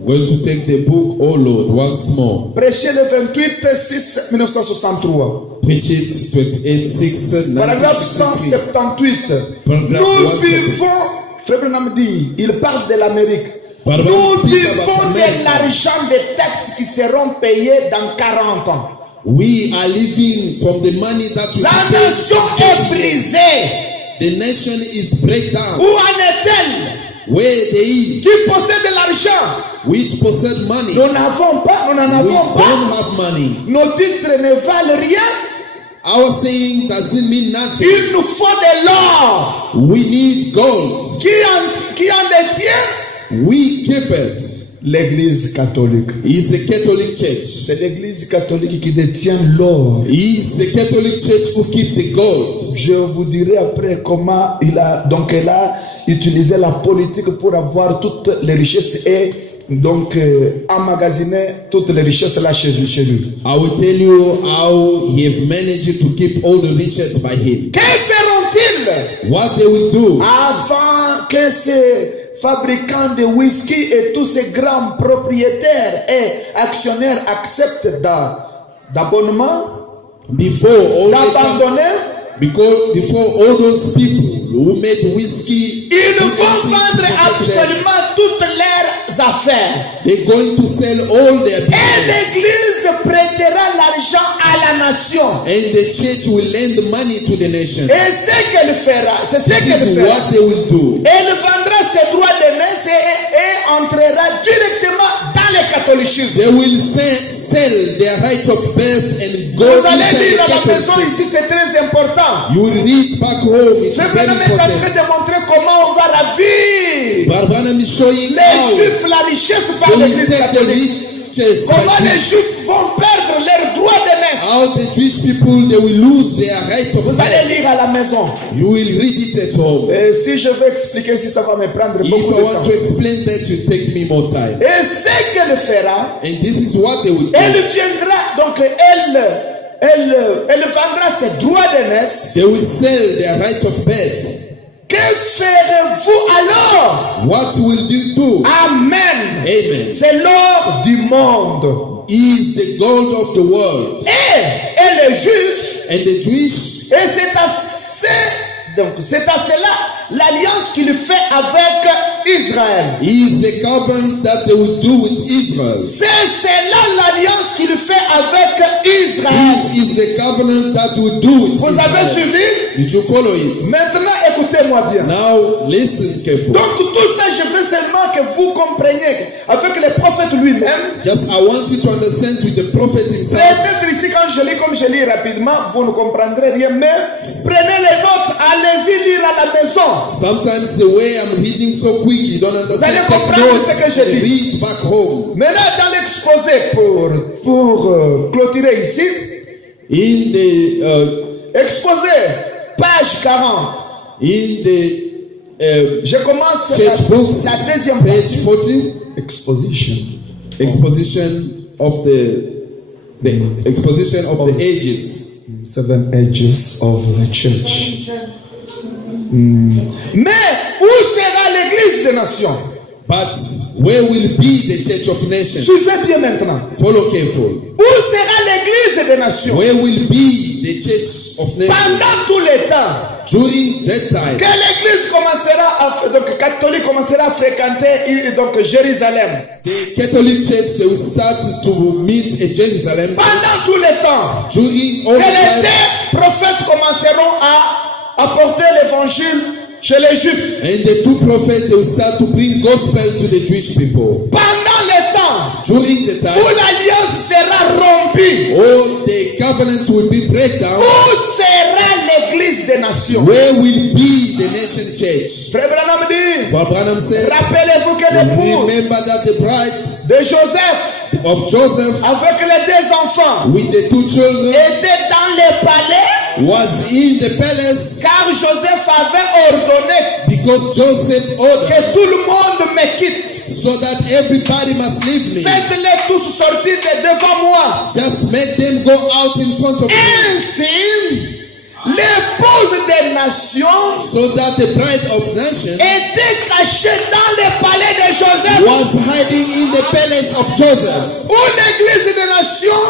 I'm going to take the book, Oh Lord, once more. Prêchez le 28-6 1963. Preach it, 28:6, Paragraphe 178. Nous vivons, Frère Branham dit, il parle de l'Amérique. Nous vivons de l'argent des taxes qui seront payés dans 40 ans. We are living from the money that we La pay. nation est brisée. The nation is breakdown. Où en est-elle? Where they is, Qui possède de l'argent? which possess money. Nous n'avons pas, nous n'en We avons pas. don't have money. Nos titres ne valent rien. Our saying doesn't mean nothing. Il nous faut de l'or. We need gold. Qui en détient? We keep it. L'église catholique. It's the Catholic Church. C'est l'église catholique qui détient l'or. It's the Catholic Church who keep the gold. Je vous dirai après comment elle a utilisé la politique pour avoir toutes les richesses et donc emmagasiner toutes les richesses là chez lui. I will tell you how he have managed to keep all the riches by him. Que feront-ils What they will do avant que ces fabricants de whisky et tous ces grands propriétaires et actionnaires acceptent d'abonnement, before d'abandonner? before all those people who made whiskey, Ils vont vendre absolument toutes leurs affaires. they're going to sell all their Et business. l'église prêtera l'argent à la nation. And the church will lend money to the nation. Et ce qu'elle fera, c'est ce This qu'elle is fera. what they will do. Elle vendra ses droits de naissance et entrera directement dans le catholicisme. They will sell their right of birth and go Vous allez inside lire the à la maison Catholic. ici, c'est très important. You will read back home. It's Le very Branham est en train important. de montrer comment on va ravir But Branham is showing les how juifs, la richesse par they will l'église take the catholique. riches by Comment les Jews. juifs vont perdre leurs droits de naissance. How the Jewish people, they will lose their right of Vous allez birth. lire à la maison. You will read it at home. Et si je veux expliquer, si ça va me prendre If beaucoup I de want to temps. explain that, it will take me more time. Et ce qu'elle fera, And this is what they will elle do. viendra, donc elle vendra ses droits de naissance. They will sell their right of birth. Que ferez-vous alors? What will you do? Amen. Amen. C'est l'or du monde. Is the gold of the world. Et les Juifs, And the Jewish, et c'est à cela l'alliance qu'il fait avec Israël. is the covenant that they will do with Israel. C'est là l'alliance qu'il fait avec Israël. This is the covenant that will do with Vous avez Israel. suivi? Did you follow it? Maintenant, écoutez-moi bien. Now listen carefully. Donc tout ça, je veux seulement que vous compreniez avec le prophète lui-même. Just I want you to understand with the prophet himself. Peut-être ici, quand je lis comme je lis rapidement, vous ne comprendrez rien, mais prenez les notes, allez-y lire à la maison. Sometimes the way I'm reading so quick, you don't understand. Vous allez Take comprendre notes ce que je and dis. read back home. Maintenant, dans l'exposé, pour clôturer ici, In the exposé, page 40. in the Je commence church books, la deuxième page partie. 40, Exposition. exposition of the exposition of the ages. 7 ages of the church. Mais où sera l'église des nations? But where will be the church of nations? Suivez bien maintenant. Follow careful. Où sera l'église des nations? Where will be the church of nations Pendant tout le temps during that time? que l'église commencera donc catholique commencera à fréquenter donc Jérusalem. The Catholic Church, they will start to meet in Jerusalem Pendant tout le temps during all que the les time. deux prophètes commenceront à apporter l'évangile chez les Juifs. And the two prophets, they will start to bring gospel to the Jewish people. Pendant le temps During the où time, l'alliance sera rompue, all the covenant will be breakdown. où sera l'église des nations? Where will be the nation church? Frère Branham dit, But Branham said, rappelez-vous que l'épouse remember that the bride de Joseph of Joseph avec les deux enfants with the two children était dans le palais was in the palace car Joseph avait ordonné because Joseph ordered que tout le monde me quitte. so that everybody must leave me. Faites-les tous sortir de devant moi. Just make them go out in front of me Ainsi, l'épouse des nations so that the bride of nations était cachée dans le palais de Joseph. was hiding in the of Joseph. Où l'église des nations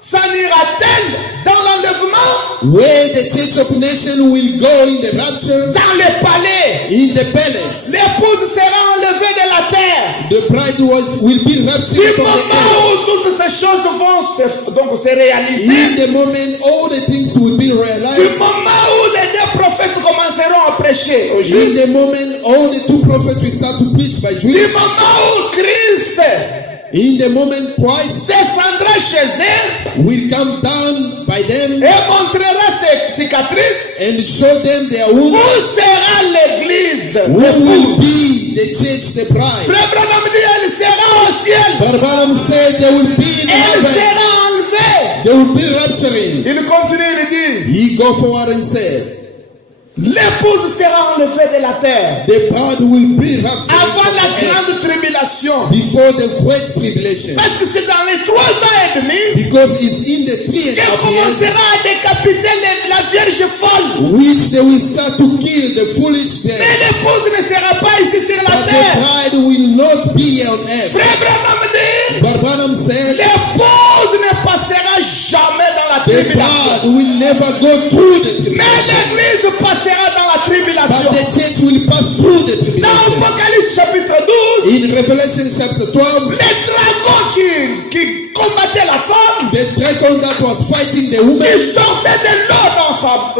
s'en ira-t-elle dans l'enlèvement? Where the church of nation will go in the rapture? Dans le palais. In the palace. L'épouse sera enlevée de la terre. The bride will be raptured Du from the moment earth. où toutes ces choses vont se réaliser, In the moment all the things will be du realized. moment où les deux prophètes commenceront à prêcher aux In Juifs, the moment all the two prophets will start to preach by du Jews. moment où Christ In the moment Christ descendra chez eux will come down by them et montrera ses cicatrices, and show them their où wounds. sera l'église? Who will be the church, the bride? Frère Branham dit, elle sera au ciel. But Balaam said they will be in Elle heaven. sera enlevée. They will be rapturing. Il continue, il dit, He go forward and said, l'épouse sera enlevée de la terre the bride will be raptured avant from la the earth grande tribulation. before the great tribulation. Parce que c'est dans les 3 ans et demi Because it's in the 3.5 qu'elle years commencera à décapiter la Vierge folle. which they will start to kill the foolish Mais dead. l'épouse ne sera pas ici sur la But the terre. bride will not be on earth. Frère Branham dit, But Balaam said, l'épouse ne passera jamais dans la the tribulation. bride will never go through the Mais tribulation. l'église passera dans la But tribulation. the church will pass through the Dans tribulation. Apocalypse chapitre 12, In Revelation chapter 12, les dragons qui combattaient la femme, the dragon that was fighting the qui woman, sortait de l'eau dans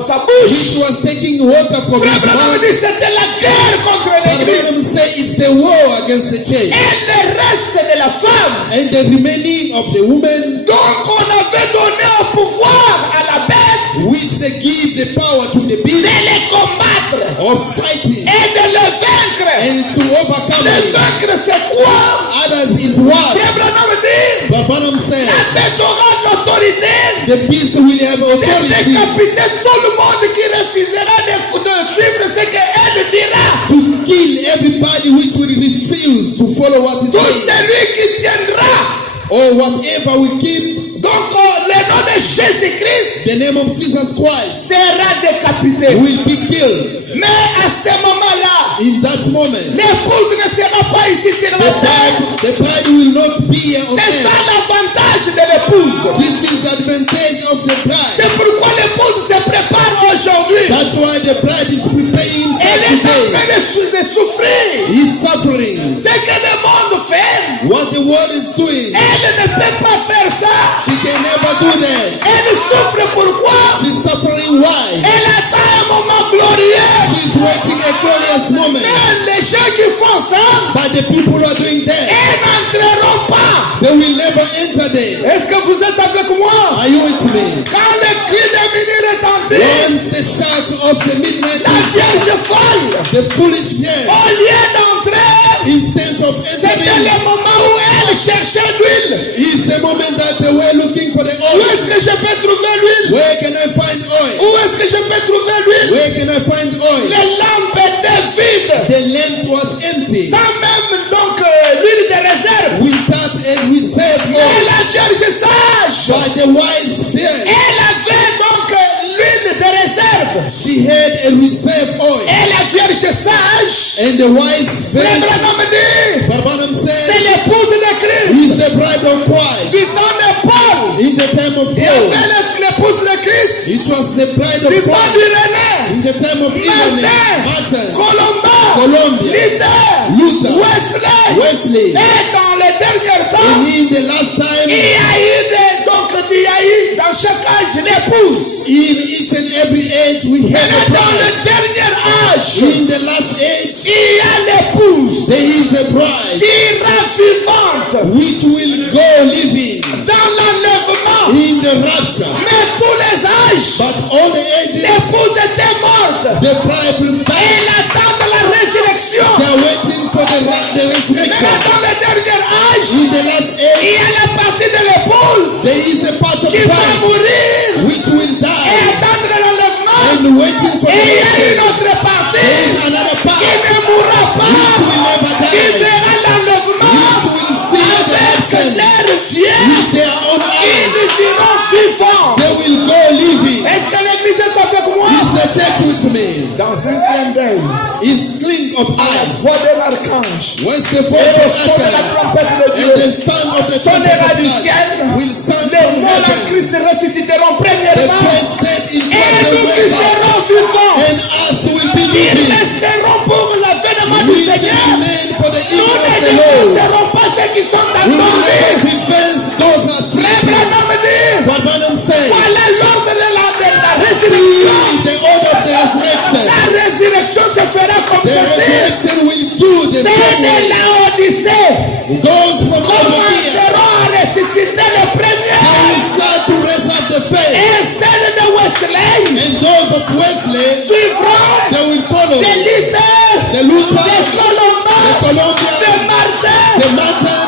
sa bouche. which was taking water from Frère his Branham mouth, dit, c'était la guerre contre but l'église. Balaam said it's the war against the church. Et le reste de la femme. And the remaining of the woman, Donc on avait donné un pouvoir à la bête which they give the power to the de beast les combattre of fighting et de le vaincre. and to overcome Le it. vaincre c'est quoi? Others is what? Frère Branham dit, But Balaam said, la bête aura l'autorité the beast will have de authority décapiter tout le monde qui refusera de suivre ce qu'elle dira. to kill everybody which will refuse to follow what he Tout says, celui qui tiendra. or whatever will keep Donc le nom de Jésus-Christ the name of Jesus Christ sera décapité. will be killed. Mais à ce moment-là, In that moment, l'épouse ne sera pas ici sur la terre. the bride will not be here on C'est ça earth. l'avantage de l'épouse. This is the advantage of the bride. C'est pourquoi l'épouse se prépare aujourd'hui. That's why the bride is preparing for Elle est en today. train de souffrir. He's suffering. Ce que le monde fait, What the world is doing, elle ne peut pas faire ça. she can never do that. Elle souffre pourquoi? She's suffering why? Elle attend un moment glorieux. She's waiting a glorious moment. Mais les gens qui font ça, But the people who are doing that, ils n'entreront pas. they will never enter there. Est-ce que vous êtes avec moi? Are you with me? Quand le cri de minuit retentit, Once the shout of the midnight la is Vierge folle, the foolish fear, au lieu d'entrer, instead of c'était entering, le moment où elle cherchait l'huile. is the moment that they were looking for the Où oil. est-ce que je peux trouver l'huile? Where can I find oil? Où est-ce que je peux trouver l'huile? Where can I find oil? Les lampes étaient vides. The lamp was empty Sans même donc l'huile de réserve. without a reserve Et oil. la Vierge sage, By the wise fear, elle avait donc l'huile de réserve. she had a reserve oil. Et la Vierge sage, And the wise Frère fear, Branham dit, but Balaam c'est said, l'épouse de Christ. is the bride of Christ. Du temps de Paul, In the time of il y Paul, avait l'épouse de Christ. it was the bride of Du temps Christ. d'Irénée, In the time of Irenaeus, Martin, Martin, Colomba, Columbia, Luther, Wesley. Wesley, Et dans les derniers temps, and in the last time, il y a eu dans chaque âge l'épouse. in each and every age, we have a Et dans bride. le dernier âge, In the last age, il y a l'épouse there is a bride qui ira vivante which will go living dans l'enlèvement. in the rapture. Mais tous les âges, But all the ages, l'épouse était morte. the bride will Et die. elle attend la résurrection. They are waiting for the Mais resurrection. dans le dernier âge, In the last il age, y a la partie de l'épouse there is a part of qui va bride mourir which will et die attendre l'enlèvement. and waiting for Et the il y a une rapture. autre partie There is another qui part ne mourra pas, which will never qui die, verra l'enlèvement which will see the avec rapture leurs yeux. with their own eyes. Ils iront vivants. They will go living. Est-ce que l'église est avec moi? Is the church with me? Dans un clin d'œil, Is clean of la eyes. voix de l'archange Once the et voice le of son de la Archangel trompette de and the Dieu sound of the trumpet sonnera of du God ciel, will sound les from morts en heaven. Christ ressusciteront The premièrement first dead in et Christ nous will qui wake up, serons vivants, and us will be ils living. resteront pour l'avènement du We shall Seigneur. remain for the Nous evil ne of the Lord. défenserons pas ceux qui sont We will never endormis. defense those who are Frère sleeping. Branham dit, What Branham said, voilà l'ordre de la résurrection. see the order of the resurrection. La résurrection se fera comme The ceci. resurrection will do the Ceux same de way. Laodicée Those from Laodicea commenceront à ressusciter les premiers. will start to raise up the faith. Et celles de Wesley And those of Wesley, suivront they will follow. des Luther, The Luther, des Colomba, the Columbia, des Martin, the Martin,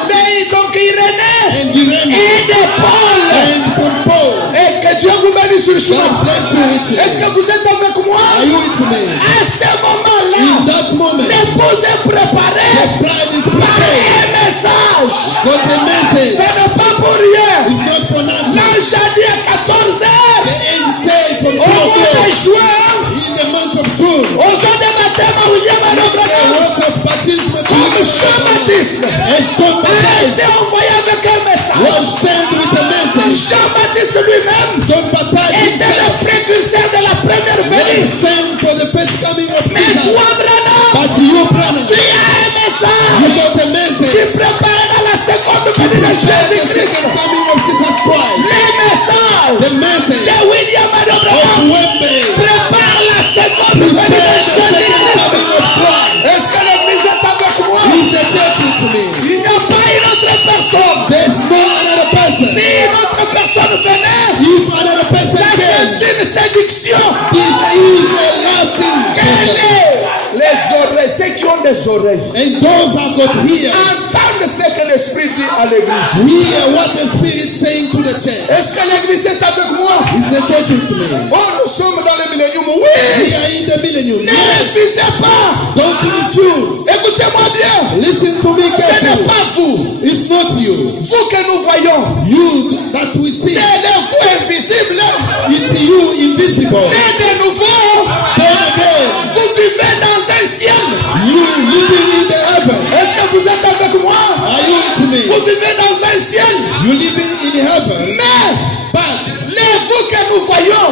donc Irénée and the Remy, et de Paul. and from Paul. Et que Dieu vous bénisse sur le chemin. God bless you richly. Est-ce que vous êtes avec moi? Are you with me? À ce In moment-là, that moment, l'épouse est préparée the bride is par prepared. un message. Got a message. Ce n'est pas pour rien. It's not for nothing. L'ange a dit à 14 heures, The end said from au 2 mois de o'clock juin, in the month of June. au jour de baptême à William The Abraham, work of baptism to comme Jean-Baptiste as John a Baptist été envoyé avec un message. was sent with a message. Jean-Baptiste lui-même John Baptist était le précurseur de la première was venue. sent for the first coming of Mais Jesus. toi, Branham, But you, Branham, tu as un you message got a qui message. préparera la seconde venue de The Jésus-Christ. second coming of Jesus Christ. Les messages The message de William of Abraham Wembley. prépare la seconde venue Prepare de the second Jésus-Christ. coming of Christ. Est-ce que l'église est avec moi? Is the church with me? Il n'y a pas une autre personne. There's no another person. Si une autre personne venait, If another person ça came, c'est une séduction. this is a lasting Quelle person. est les oreilles, ceux qui ont des oreilles, And those who got ears, entendent ce que l'Esprit dit à l'église. hear what the Spirit is saying to the church. Est-ce que l'église est avec moi? Is the church with me? Oh, nous sommes dans le millénium. We Oui. are in the millennium. Ne Yes. refusez pas. Don't refuse. Écoutez-moi bien. Listen to me Ce n'est carefully. pas vous. It's not you. Vous que nous voyons. You that we see. C'est le vous invisible. It's you invisible. Et de nouveau, Born again. vous vivez dans un ciel. You living in the heaven. Est-ce que vous êtes avec moi? Are you with me? Vous vivez dans un ciel. You living in heaven. Mais But les vous que nous voyons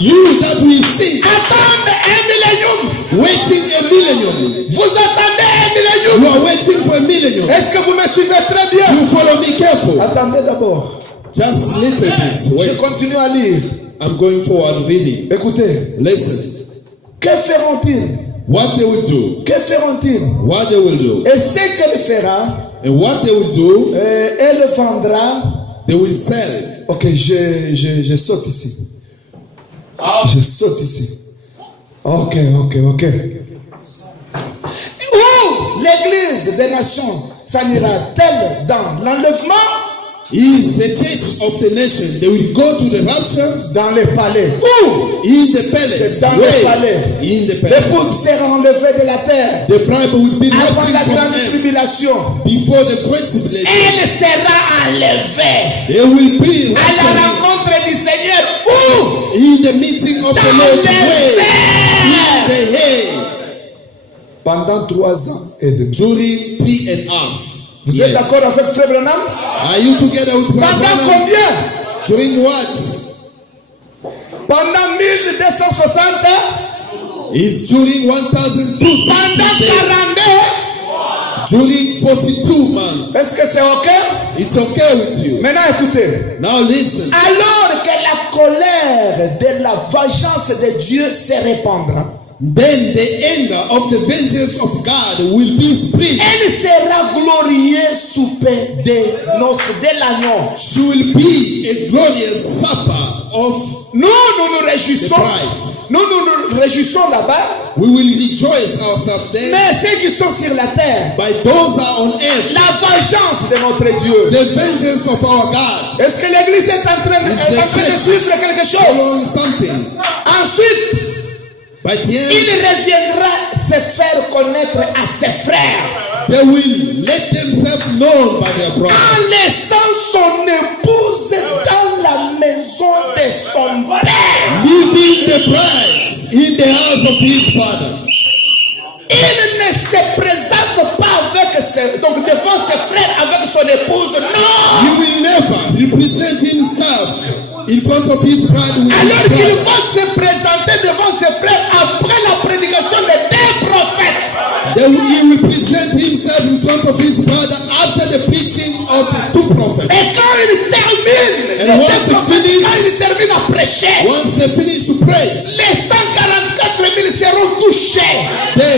you that we see attendent un millénium. waiting a millennium. Vous attendez un You millénium. are waiting for a millennium. Est-ce que vous me suivez très bien? You follow me careful. Attendez d'abord. Just little bit. Je Wait. continue à lire. I'm going forward reading. Écoutez. Listen. Que feront-ils? What they will do. Que feront-ils? What they will do. Et ce qu'elle fera, And what they will do, elle vendra. they will sell. Ok, je saute ici. Je saute ici. Ok. Où l'église des nations s'en ira-t-elle dans l'enlèvement? Is the church of the nation. They will go to the rapture Dans les palais. Où? in the palace. C'est dans Where? le palais. In the palace. L'épouse sera enlevée de la terre The bride will be avant raptured la from grande earth tribulation. before the great tribulation. Elle sera enlevée They will be à la raptured rencontre du Seigneur. Où? in the meeting of the Dans Lord. les Where? airs. The hay. Pendant 3 ans et demi. During 3.5 Vous years. êtes d'accord avec Frère Branham? Are you together with my Pendant brother? combien? During what? Pendant 1260 It's during 1,260 pendant days. 42. During 42 months. Est-ce que c'est ok? It's okay with you. Maintenant écoutez. Now listen. Alors que la colère de la vengeance de Dieu se répandra, Then the anger of the vengeance of God will be split. elle sera glorieuse souper des noces de l'agneau. She will be a glorious supper of Nous nous réjouissons. the bride. Nous réjouissons là-bas. We will rejoice ourselves there. Mais ceux qui sont sur la terre, By those are on earth. la vengeance de notre Dieu. The vengeance of our God. Est-ce que l'église est en train Is the de church suivre quelque chose? following something? Ensuite, But here il reviendra se faire connaître à ses frères they will let themselves known by their brother. en laissant son épouse dans la maison de son père. Leaving the bride in the house of his father. Il ne se présente pas donc devant ses frères avec son épouse. Non. He will never represent himself in front of his bride. Alors qu'il va se présenter devant ses frères après la prédication de deux prophètes. He will present himself in front of his brother after the preaching of two prophets. Et quand il termine, And once they finish, quand il termine à prêcher, once they finish to preach, les 144 000 seront touchés. the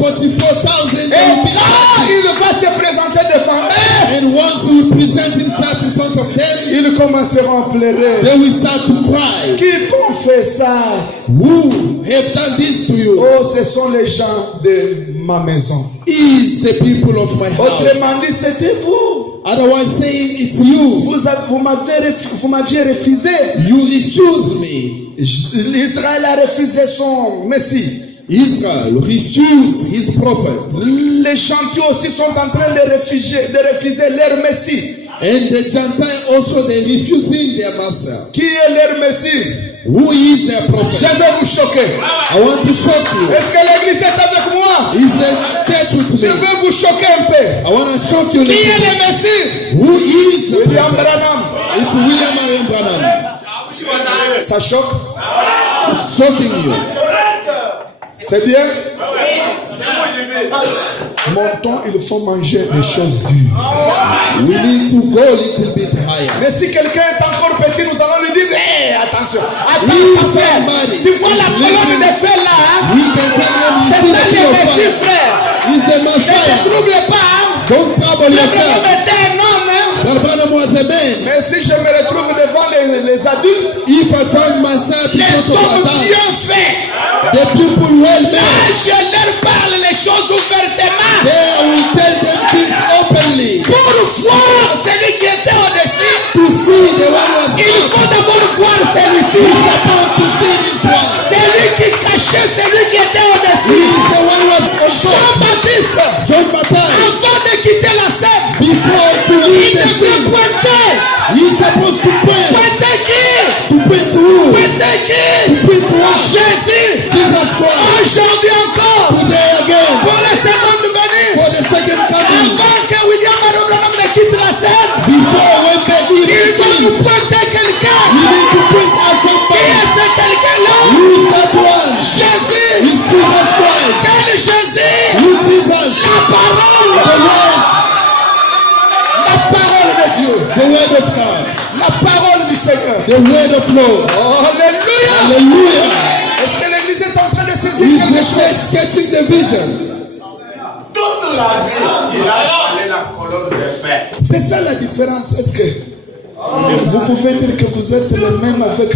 44,000 Et quand il va se présenter devant eux, and once he will present himself in front of them, ils commenceront à pleurer. they will start to cry. Qui t'ont fait ça? Who have done this to you? Oh, ce sont les gens de ma maison. Is the people of my house. Autrement dit, c'était vous. Otherwise saying it's you. Vous m'aviez refusé. You refused me. Israël a refusé son Messie. Israel refused his prophet. Les gentils aussi sont en train de refuser leur Messie. And the Gentiles also, they refusing their master. Qui est leur Messie? Who is their prophet? Je vais vous choquer. I want to shock you. Est-ce que l'église est avec moi? Is the church with Je me? vais vous choquer un peu. I want to shock you. Qui est le Messie? Who is the William prophet? Branham. It's William Marion Branham. Ça choque? It's shocking you. C'est bien? Montons, il faut manger des choses dures. We need to go a little bit higher. Mais si quelqu'un est encore petit, nous allons lui dire, hey, attention, If attention, somebody tu vois la colonne de feu là, hein? we can tell them C'est you ça see le the Messie, fire. frère. He's the Ne te Messiah. trouble pas, hein? Don't trouble Le yourself. Branham était un homme, hein? Brother Branham was a man. Mais si je me retrouve devant les adultes, If I find myself in les front of hommes adults, bien faits, the people well là, made, je leur parle les choses ouvertement. there we tell them things openly. Pour voir celui qui était au-dessus, To see the one was il up. faut d'abord voir celui-ci. He's supposed to see this one. C'est lui qui cachait celui qui était He au-dessus. is the one was on top. Jean-Baptiste, John Baptist, avant de quitter la scène, before to il leave the devait scene, pointer. he's supposed to point. Pointer qui? To point to who? Pointer qui? Point to what? Jésus. Jesus Christ. Aujourd'hui encore, Today again, pour la seconde venue, for the second coming, avant que William Branham ne quitte la scène, before when they leave il the doit scene, nous pointer quelqu'un. we need to point at Qui somebody. est ce quelqu'un-là? Who is that one? Jésus. It's Jesus Christ. Quel Jésus? Who Jesus? La parole. The word. La parole de Dieu. The word of God. La parole du Seigneur. The word of Lord. Oh, alléluia. Hallelujah. Est-ce que l'église est en train de saisir Is quelque the chose? church catching the vision? Toute la vie, il a allé la colonne de fer. C'est ça la différence. Est-ce que vous pouvez dire que vous êtes le même avec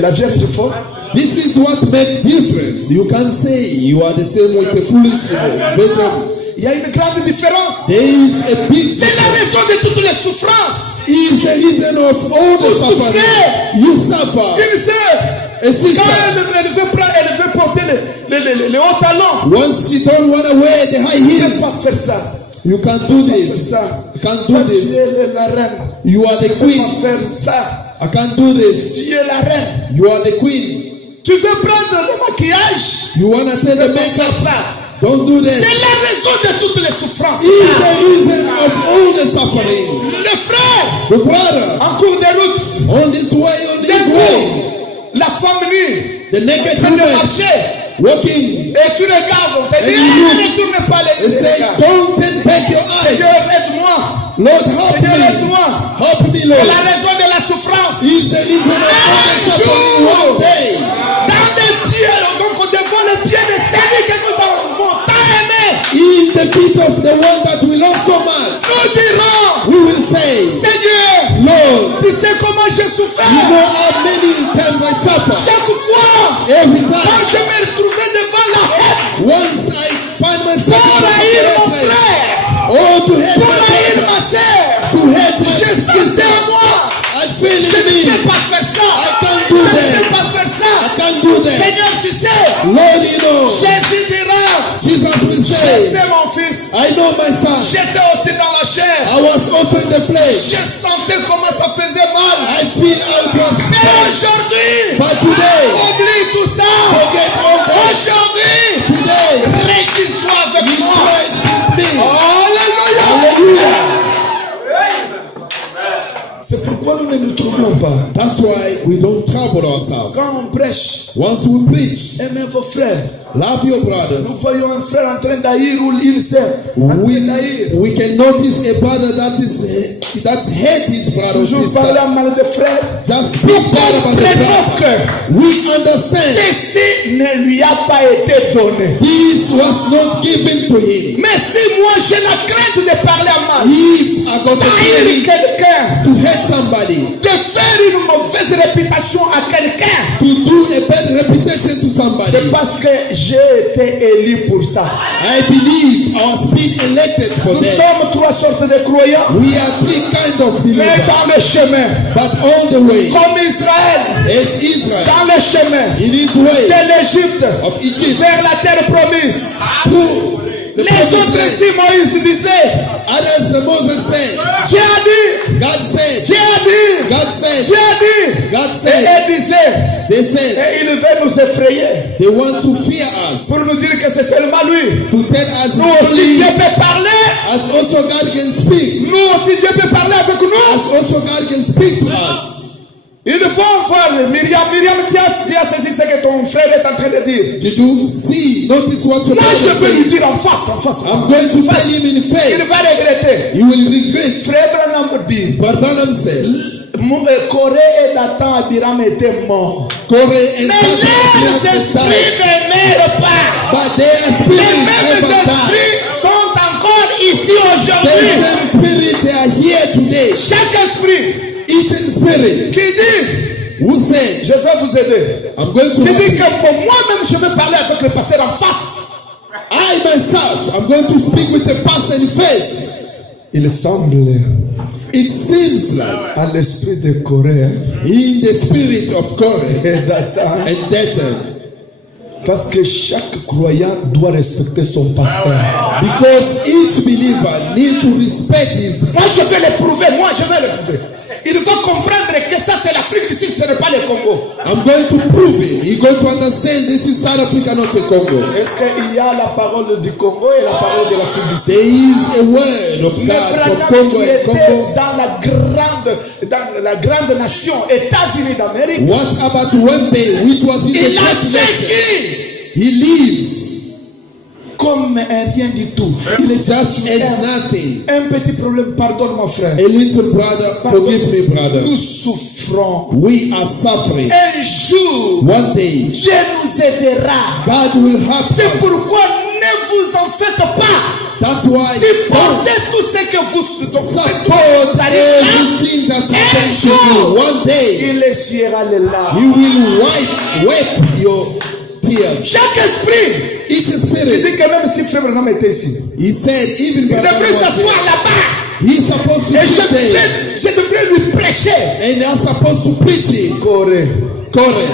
la Vierge forte? This is what makes difference. You can say you are the same with the foolish virgin. Il y a une grande différence. There is a big C'est la difference. raison de toutes les souffrances. Is the reason of all the Vous suffering. souffrez. You suffer. Une sœur, A sister, quand elle veut porter les hauts talons, once you don't want to wear the high elle ne peut pas heels, faire ça. you can do Faire this. ça. You can Toi, do tu this. es la reine. You are the Tu ne peux queen. pas faire ça. I can do this. Tu es la reine. You are the queen. Tu veux prendre le maquillage? You want to take Tu the peux pas faire makeup. ça. Don't do C'est that. la raison de toutes les souffrances. Is the reason of all the suffering. Le frère, The brother, en cours de route, on this way, d'un way. coup, la femme nue, The naked c'est de woman marcher. walking. Et tu regardes, on te dit, And you look. ne tourne pas They les say, regards. don't turn back your eyes. Seigneur, aide-moi. Lord, help Seigneur, me. aide-moi. Help me, C'est Lord. la raison de la souffrance. Is the reason of all the suffering one day. Dans les pieds, donc devant les pieds de celui que nous avons tant aimé, In the feet of the one that we love so much, nous dirons, we will say, Seigneur, Lord, tu sais comment j'ai you souffert. know how many times I suffer. Chaque fois, Every quand time, je me retrouvais devant la haine, once I find myself pour in haïr a mon place, frère, oh, to hate pour my haïr brother, ma sœur, to hate my je sentais sister, en moi, I feel je in ne me. peux pas faire ça. I can't Je do ne peux that. pas faire I ça. can't do that. Seigneur, tu sais, Lord, you know, Jésus dira, Jesus will je say, sais mon fils, I know my son. j'étais aussi dans la chair. I was also in the flesh. Je sentais comment ça faisait mal. I feel how it was Mais bad. aujourd'hui, But today, oublie tout ça. forget all that. Aujourd'hui, Today, régis-toi nous ne nous troublons pas. That's why we don't trouble ourselves. Quand on prêche, Once we preach, aimez vos frères. love your brother. Nous voyons un frère en train d'haïr ou une sœur en train d'haïr. We can notice a brother that hate his brother or Toujours sister. parler mal de frères. Just speak bad about the brother. We understand Ceci ne lui a pas été donné. this was not given to him. Mais si moi j'ai la crainte de parler mal, If I got the d'haïr feeling quelqu'un, to hate somebody, de faire une mauvaise réputation à quelqu'un, to do a bad reputation to somebody, c'est parce que j'ai été élu pour ça. I believe I was being elected for Nous them. sommes trois sortes de croyants, We are three kinds of mais believers, dans le chemin, but on the way, comme Israël, as Israel, dans le chemin in his way de l'Égypte of Egypt, vers la terre promise. through the Les promised autres land. ici, Moïse disait, Others, the Moses said, Dieu a dit, God said, Dieu a dit, God said, Dieu a dit. God Et said. elle disait, They said et il veut nous effrayer they want to fear us, pour nous dire que c'est seulement lui. to tell us Nous aussi, Dieu only, peut parler. as also God can speak, Nous aussi, Dieu peut parler avec nous. as also God can speak to us. Il faut voir Myriam, tu as saisi ce que ton frère est en train de dire. Did you see? Notice what your Là, brother je vais lui said. dire en face. I'm going to tell him in the Il face. va regretter. He will regret. Frère Branham dit, But Branham said, Corée et Dathan Abiram étaient morts. Corey and Mais leurs Dathan esprits died, ne meurent pas. but their Les spirit mêmes never died. esprits sont encore ici The aujourd'hui. same spirit, they are here today. Chaque esprit Each spirit qui dit, who said, je vais vous aider. I'm going to Qui help dit you. que pour moi-même, je vais parler avec le pasteur en face. I myself, I'm going to speak with the person face. Il semble It seems like à l'esprit de Corée in the spirit of Corey et Dathan, and Dathan, parce que chaque croyant doit respecter son pasteur. because each believer needs to respect his. Moi, je vais le prouver. Je vais le prouver. Il faut comprendre que ça, c'est l'Afrique du Sud, ce n'est pas le Congo. I'm going to prove it. You're going to understand this is South Africa, not the Congo. Est-ce qu'il y a la parole du Congo et la parole de l'Afrique du Sud? There is a word of Le God from Branham Congo qui and était Congo. dans la grande nation, États-Unis d'Amérique, What about Wembe, which was in the il a great nation? vécu He lives comme un rien du tout. Il est just as nothing. un petit problème, pardonne mon frère. A little brother, forgive me, brother. Nous souffrons. We are suffering. Un jour, One day, Dieu nous aidera. God will help C'est us. pourquoi ne vous en faites pas. That's why Supportez tout ce que vous support allez everything that's happening to you. One day, il essuiera les larmes. He will wipe your tears. Chaque esprit, Each il spirit, dit que même si frère Branham était ici, he said, even il Brother devrait was s'asseoir there, là-bas. he's supposed to Et sit there, je devrais lui prêcher. and they're supposed to preach it. Corée, Corey,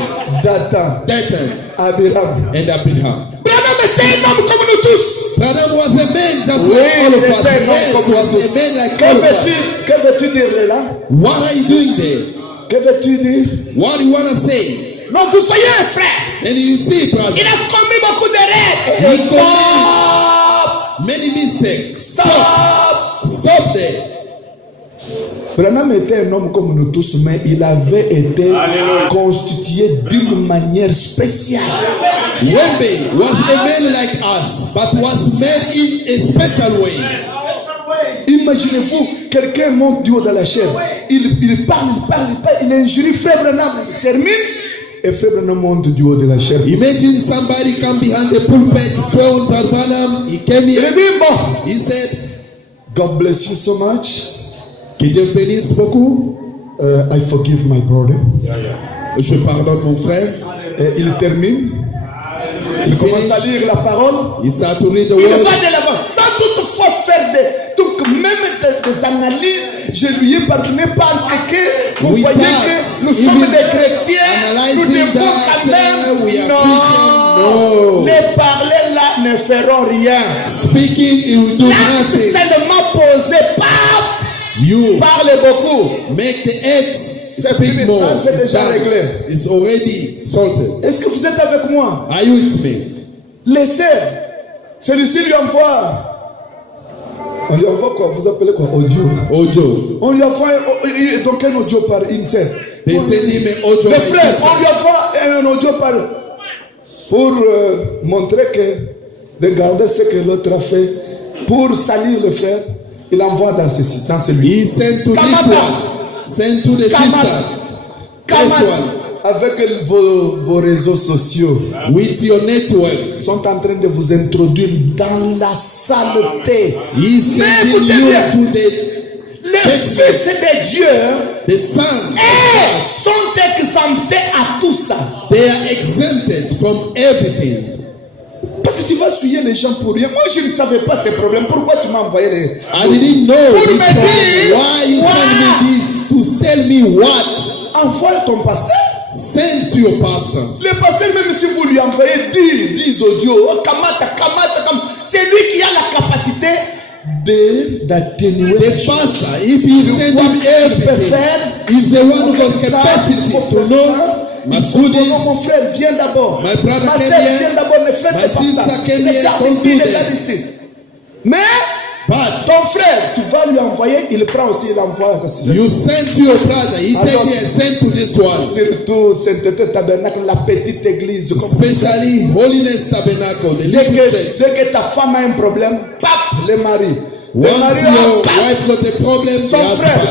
Dathan, Dathan, Abiram. and Abraham. Branham était un homme comme nous tous. Branham was a man just Oui, like all of il us. était un homme Yes, comme was nous tous. a man like Que all of veux-tu, us. que veux-tu dire là? What are you doing there? Que veux-tu dire? What do you want to say? Non, vous voyez un frère. And you see, brother, Il a commis beaucoup d'erreurs. He Stop! many mistakes. Stop. Stop! Stop there. Branham était un homme comme nous tous, mais il avait été constitué d'une manière spéciale. Wembe was a man like us, but was made in a special way. Imaginez-vous, quelqu'un monte du haut de la chair. Il parle, il injurie Frère Branham, il termine, et Frère Branham monte du haut de la chair. Imagine somebody come behind the pulpit, phone Branham. He came Il here. dit, bon, He said, God bless you so much. que Dieu bénisse beaucoup. I forgive my brother. Je pardonne mon frère. Et il termine. Il commence à lire la parole. He start to read the Il word. va de l'avant, sans toutefois faire donc même des analyses. Je lui ai pardonné parce que vous We voyez pass. que nous sommes Even des chrétiens. Nous analyzing devons that, quand même. we are Non, Christian. No. les parler là ne feront rien. Speaking, he will do L'acte nothing. seulement posé par You parle beaucoup. make the eggs C'est speak fini, more. ça, c'est It's déjà done. réglé. It's already sorted. Est-ce que vous êtes avec moi? Are you with me? Laissez celui-ci lui envoie On lui envoie quoi? Vous appelez quoi? Audio. Audio. On lui envoie donc un audio par une sœur. They send him an audio. Le frère, on lui envoie un audio par pour montrer que regardez ce que l'autre a fait. Pour salir le frère, il envoie dans celui. He sent to this one. Send to the sister. Avec vos réseaux sociaux. With your network. Ils sont en train de vous introduire dans la saleté. He's sending you to the les fils de Dieu the son sont exemptés à tout ça. They are exempted from everything. Parce que tu vas souiller les gens pour rien. Moi, je ne savais pas ces problèmes. Pourquoi tu m'as envoyé les... I didn't know pour this me dire, why you send me this to tell me what? Envoie ton pasteur. Send to your pastor. Le pasteur, même si vous lui envoyez 10 audios, c'est lui qui a la capacité d'atténuer. The pastor, if you send him everything, is the one who has capacity to know. My mon frère, viens d'abord. My brother Ma came soeur, here. viens d'abord, ne faites My pas sister ça. came here. Don't do Regarde this. ici. Mais But ton frère, tu vas lui envoyer, il prend aussi, il envoie ça. you send to your brother, he take it and send to this one. Surtout Sainteté Tabernacle, la petite église. Especially Holiness Tabernacle, the Dès little church. que ta femme a un problème, pap, le mari. Le Once mari your wife got a problem, son frère,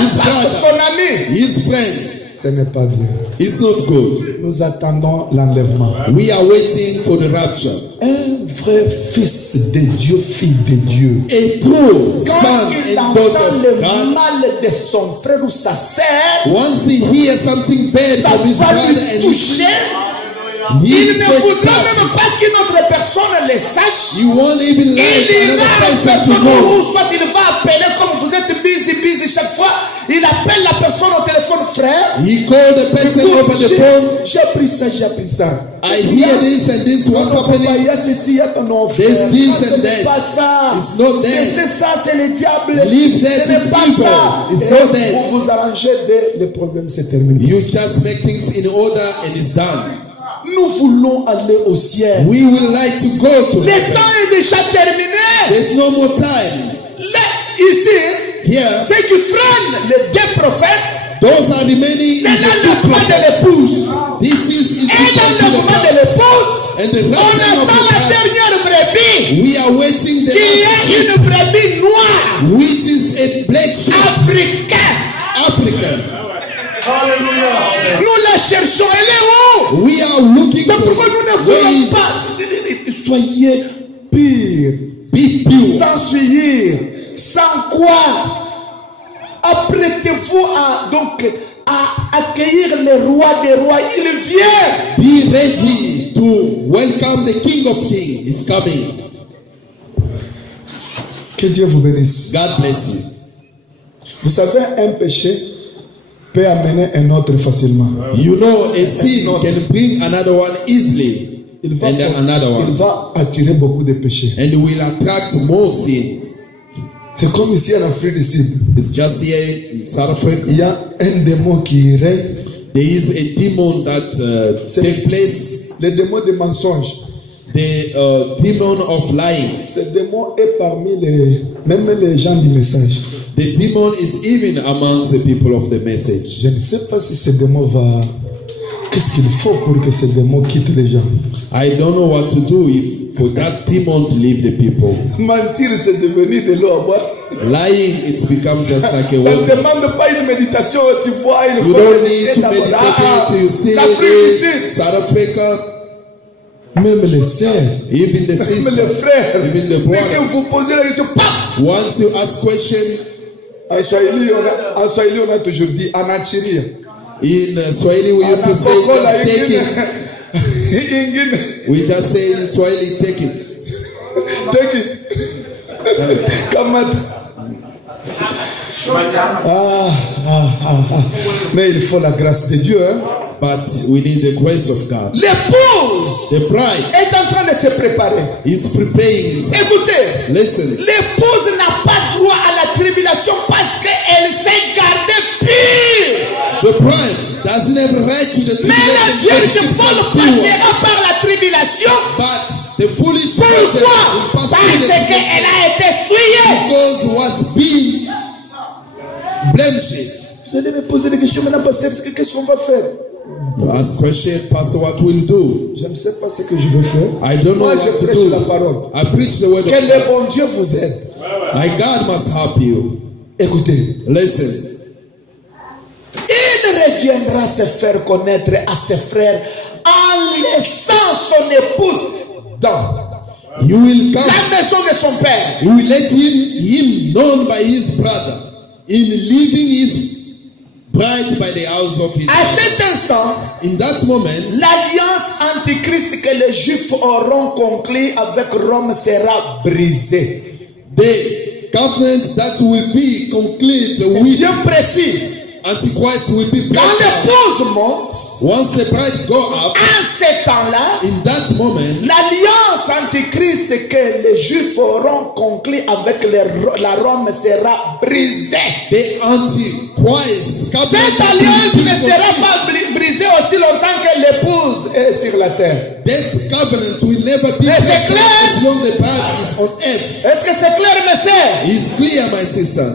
his brother, son ami. his friend. Ce n'est pas bien. It's not good. Nous attendons l'enlèvement. We are waiting for the rapture. Un vrai fils de Dieu, fille de Dieu. A true Quand son il and entend daughter le of God. mal de son frère ou sa sœur, Once he hears something bad ça from his va brother lui and toucher. he Il ne gets voudra touched. même pas qu'une autre personne le sache. You won't even Il like ira another à person to personne know. ou soit il va appeler comme vous êtes busy chaque fois. Il appelle la personne au téléphone, frère. He called the person over the phone. J'ai appris ça. I hear this and this. What's happening? Il y a ceci, il y a ton frère. There's this Ce and n'est that. pas ça. It's not that. C'est ça, c'est le diable. Leave that, Ce n'est it's pas evil. ça. It's Et not that. vous vous arrangez dès le problème se termine. You just make things in order and it's done. Nous voulons aller au ciel. We would like to go to Le heaven. temps est déjà terminé. There's no more time. Ici, Here, ceux qui freinent les deux prophètes, those are remaining c'est in the two l'enlèvement de prophets. l'épouse. This is Et l'enlèvement de l'épouse, and the on rapture of attend la the bride. dernière brebis, We are waiting the qui est rapture, une brebis noire, which is a black sheep, africaine. African. Nous la cherchons, elle est où? We are looking C'est for pourquoi nous ne where voulons is- pas. Soyez pires, be pure. sans suivre, sans quoi. Apprêtez-vous à accueillir le roi des rois. Il vient. Be ready to welcome the King of Kings. He's coming. Que Dieu vous bénisse. God bless you. Vous savez, un péché peut amener un autre facilement. You know, a sin can bring another one easily, Il va, and then another il one, va attirer beaucoup de péchés. and will attract more sins. C'est comme ici en Afrique du Sud. It's just here in South Africa. Il y a un démon qui règne, There is a demon that takes place, le démon de mensonge. the demon of lying. Ce démon est parmi même les gens du message. The demon is even amongst the people of the message. Je ne sais pas si ce démon va... Qu'est-ce qu'il faut pour que ce démon quitte les gens? I don't know what to do if for that demon to leave the people. Mentir, c'est devenu de l'eau à boire. Lying, it's become just like a Ça ne water. demande pas une méditation, tu vois, il You faut don't need méditer to d'abord. meditate to see L'Afrique du Sud, this. South Africa, même les sœurs, even the même les sister, frères, even the dès que brother. vous posez la question, paf! Once you ask question, En Swahili, on a toujours dit anachiria. in Swahili we used to say just take it. Ingine, We just say in Swahili take it. take it. Kamata. Mais il faut la grâce de Dieu. Hein? But we need the grace of God. L'épouse The bride est en train de se préparer. is preparing himself. Écoutez, Listen, l'épouse n'a pas droit à la tribulation parce qu'elle s'est gardée pure. the bride doesn't have right to the Mais la tribulation. vierge It's folle pure. passera par la tribulation. But the foolish virgin Pourquoi? will pass Parce through the qu'elle elle a été souillée. because was being blemished. Vous allez me poser des questions maintenant, pasteur, parce que qu'est-ce qu'on va faire? Ask question, Pastor, what will do? Je ne sais pas ce que je vais faire. I don't know Moi, what je to prêche la do. parole. I preach the word Que of le God. bon Dieu vous aide. My God must help you. Écoutez. Listen. Il reviendra se faire connaître à ses frères en laissant son épouse dans You will come. la maison de son père. You will let him known by his brother in leaving his bride by the house of his À brother. cet instant, In that moment, l'alliance antichrist que les Juifs auront conclue avec Rome sera brisée. the covenant that will be concluded C'est with bien précis. Antichrist will be Quand broken. l'épouse monte, Once the bride go up, en ce temps-là, in that moment, l'alliance antichrist que les Juifs auront conclue avec la Rome sera brisée. the Antichrist covenant Cette that alliance will ne be sera fulfilled. pas brisée aussi longtemps que l'épouse est sur la terre. That covenant will never be Mais c'est broken clair. as long the bride is on earth. Est-ce que c'est clair, mes sœurs? It's clear, my sister.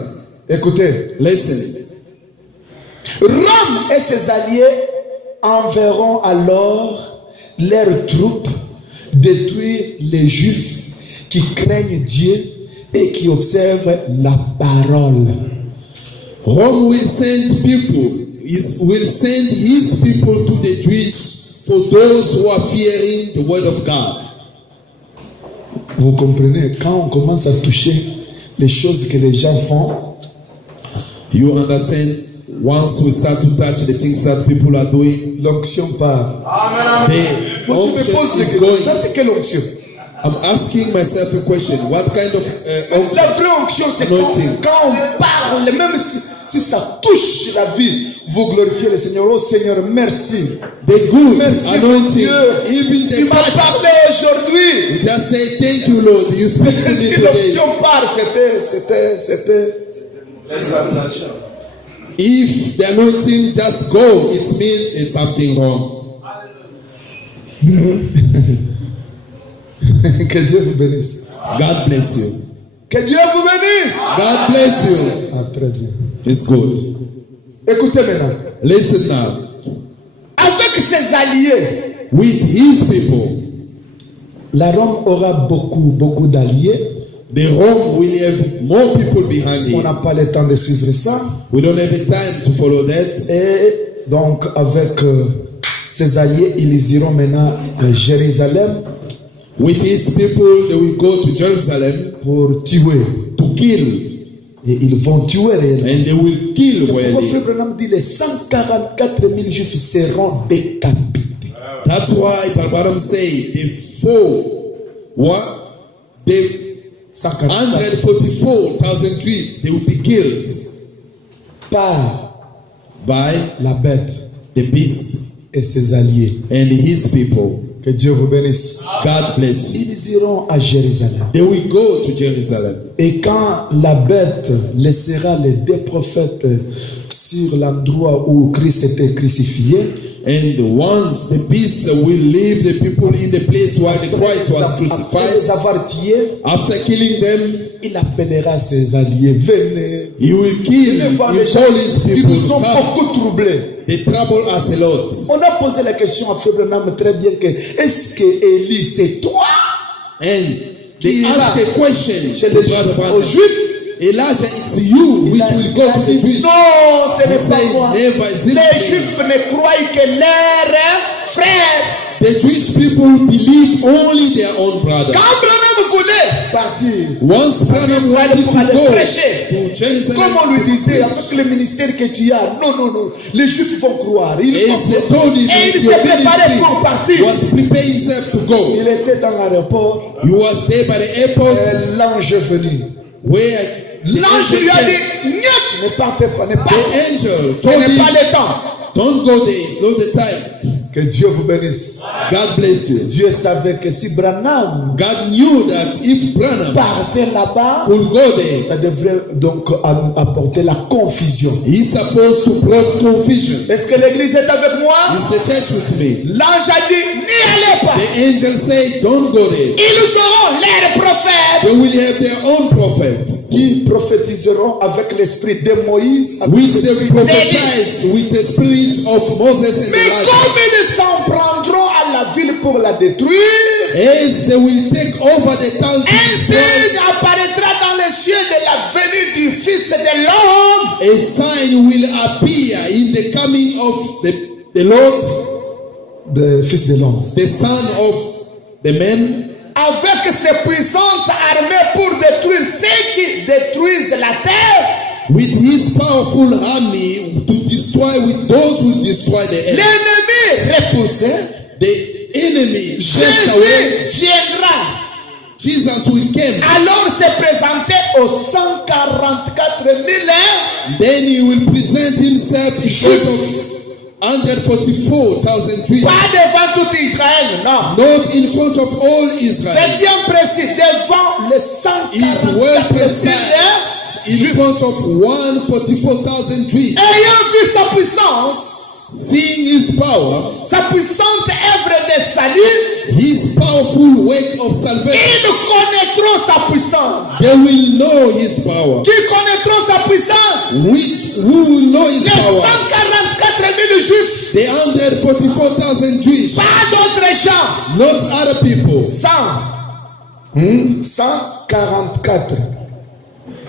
Écoutez, Listen. Rome et ses alliés enverront alors leurs troupes détruire les Juifs qui craignent Dieu et qui observent la parole. Rome will send will send his people to the Jews for those who are fearing the word of God. Vous comprenez, quand on commence à toucher les choses que les gens font, You understand? Once we start to touch the things that people are doing, l'onction part. the Moi, tu me poses unction des is questions. going. Ça, c'est quelle onction? I'm asking myself a question. What kind of La unction? vraie onction, c'est Anointing. quand on parle, même si ça touche la vie, vous glorifiez le Seigneur. Oh Seigneur, merci. The good Merci, mon anointing, Dieu. even Tu the m'as touch. parlé aujourd'hui. You just say, thank you, Lord. You speak to me Si today. l'onction part, c'était. If the anointing just go, it means it's something wrong. Que Dieu vous bénisse. God bless you. Que Dieu vous bénisse. God bless you. Ah, très bien. It's good. Écoutez maintenant. Listen now. Avec ses alliés, With his people, la Rome aura beaucoup d'alliés. the Rome will have more people behind On him. n'a pas le temps de suivre ça. We don't have the time to follow that. Et donc, avec ses alliés, ils iront maintenant à Jérusalem With his people, they will go to Jerusalem pour tuer. to kill, Et ils vont tuer réellement. and they will kill Pourquoi really. Frère Branham dit les 144 000 juifs seront décapités. That's why Barbaram say the 144 144,000 Jews, they will be killed par by la bête the beast et ses alliés. and his people. Que Dieu vous bénisse. God bless you. Ils iront à Jérusalem. They will go to Jerusalem. Et quand la bête laissera les deux prophètes sur l'endroit où Christ était crucifié, And once the beast will leave the people in the place where the Christ was après crucified, les avoir tués, after killing them, il appellera ses alliés. Venez. he will kill, he will call his Ils people nous ont to come. beaucoup troublés. They trouble us a lot. On a posé la question à Frère Branham très bien que est-ce que Élie c'est toi And qui they ask a question chez to les Brother aux Branham. Juifs? Elijah, it's you which will go to the Jews. Non, ce n'est He pas said, moi. never is it Les me. Juifs ne croient que leurs frères. The Jewish people believe only their own brother. Quand Branham voulait partir, Once Branham wanted pour aller to go prêcher, to Jerusalem, comme on lui disait, to avec le ministère que tu as, non, les Juifs vont croire. Ils preach, vont as they croire. told him Et il that s'est your préparé pour ministry partir. was preparing himself to go. Il était dans l'aéroport, He was there by the airport et l'ange est venu. where the L'ange angel lui a came. dit, niet, ne partez pas, ne The partez pas. angel Ce told n'est pas him, le temps. don't go there, it's not the time. Que Dieu vous bénisse. God bless you. Dieu savait que si Branham God knew that if Branham partait là-bas, could go there, ça devrait donc apporter la confusion. he's supposed to bring confusion. Est-ce que l'église est avec moi? Is the church with me? L'ange a dit, n'y allez pas. The angel said, don't go there. Ils auront leurs prophètes They will have their own prophets, qui prophétiseront avec l'esprit de Moïse, avec which they l'esprit d'Élie. prophesied with the spirit of Moses and Mais Elijah. comme ils s'en prendront à la ville pour la détruire, As they will take over the town to un destroy, signe apparaîtra dans les cieux de la venue du Fils de l'homme. a sign will appear in the coming of the Lord, Le Fils de l'homme. the Son of the man, Avec ses puissantes armées pour détruire ceux qui détruisent la terre. with his powerful army to destroy with those who destroy the earth. L'ennemi repoussé, The enemy chased away. Jésus viendra. Jesus will come. Alors se présenter aux 144 000. Then he will present himself in front of 144,000 Jews. Pas devant tout Israël, non. Not in front of all C'est Israel. bien précis, devant les Is well 144 precise 000. in front of 144,000 Jews. Ayant vu sa puissance, Seeing his power, sa puissante œuvre de salut, his powerful work of salvation, ils connaîtront sa puissance. they will know his power. Qui connaîtront sa puissance? Who will know his Les power? 144 000 juifs. The 144,000 Jews, Pas d'autres gens. not other people. 144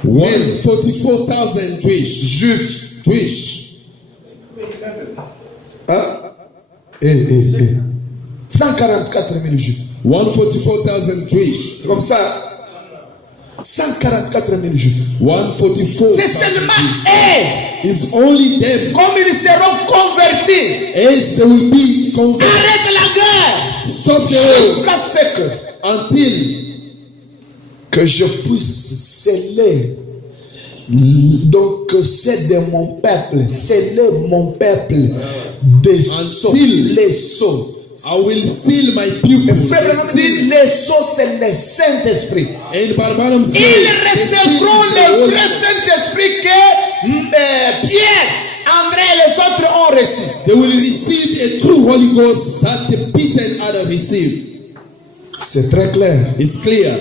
144,000 Jews. juifs. Jewish. Hein? 144 000 juifs. 144,000 Jewish. Comme ça, 144 000 juifs. 144,000 C'est seulement Jews. eux. It's only them. Comme ils seront convertis. As they will be converted. Arrête la guerre. Stop the war Jusqu'à ce que je puisse sceller. Donc c'est de mon peuple, sceller mon peuple des sceaux, les sceaux. I will seal my people. Le frère dit les sceaux c'est le Saint-Esprit. And Barbanam said, Ils recevront le vrai Saint-Esprit que Pierre, André et les autres ont reçu. they will receive a true Holy Ghost that the Peter and others received. C'est très clair. It's clear.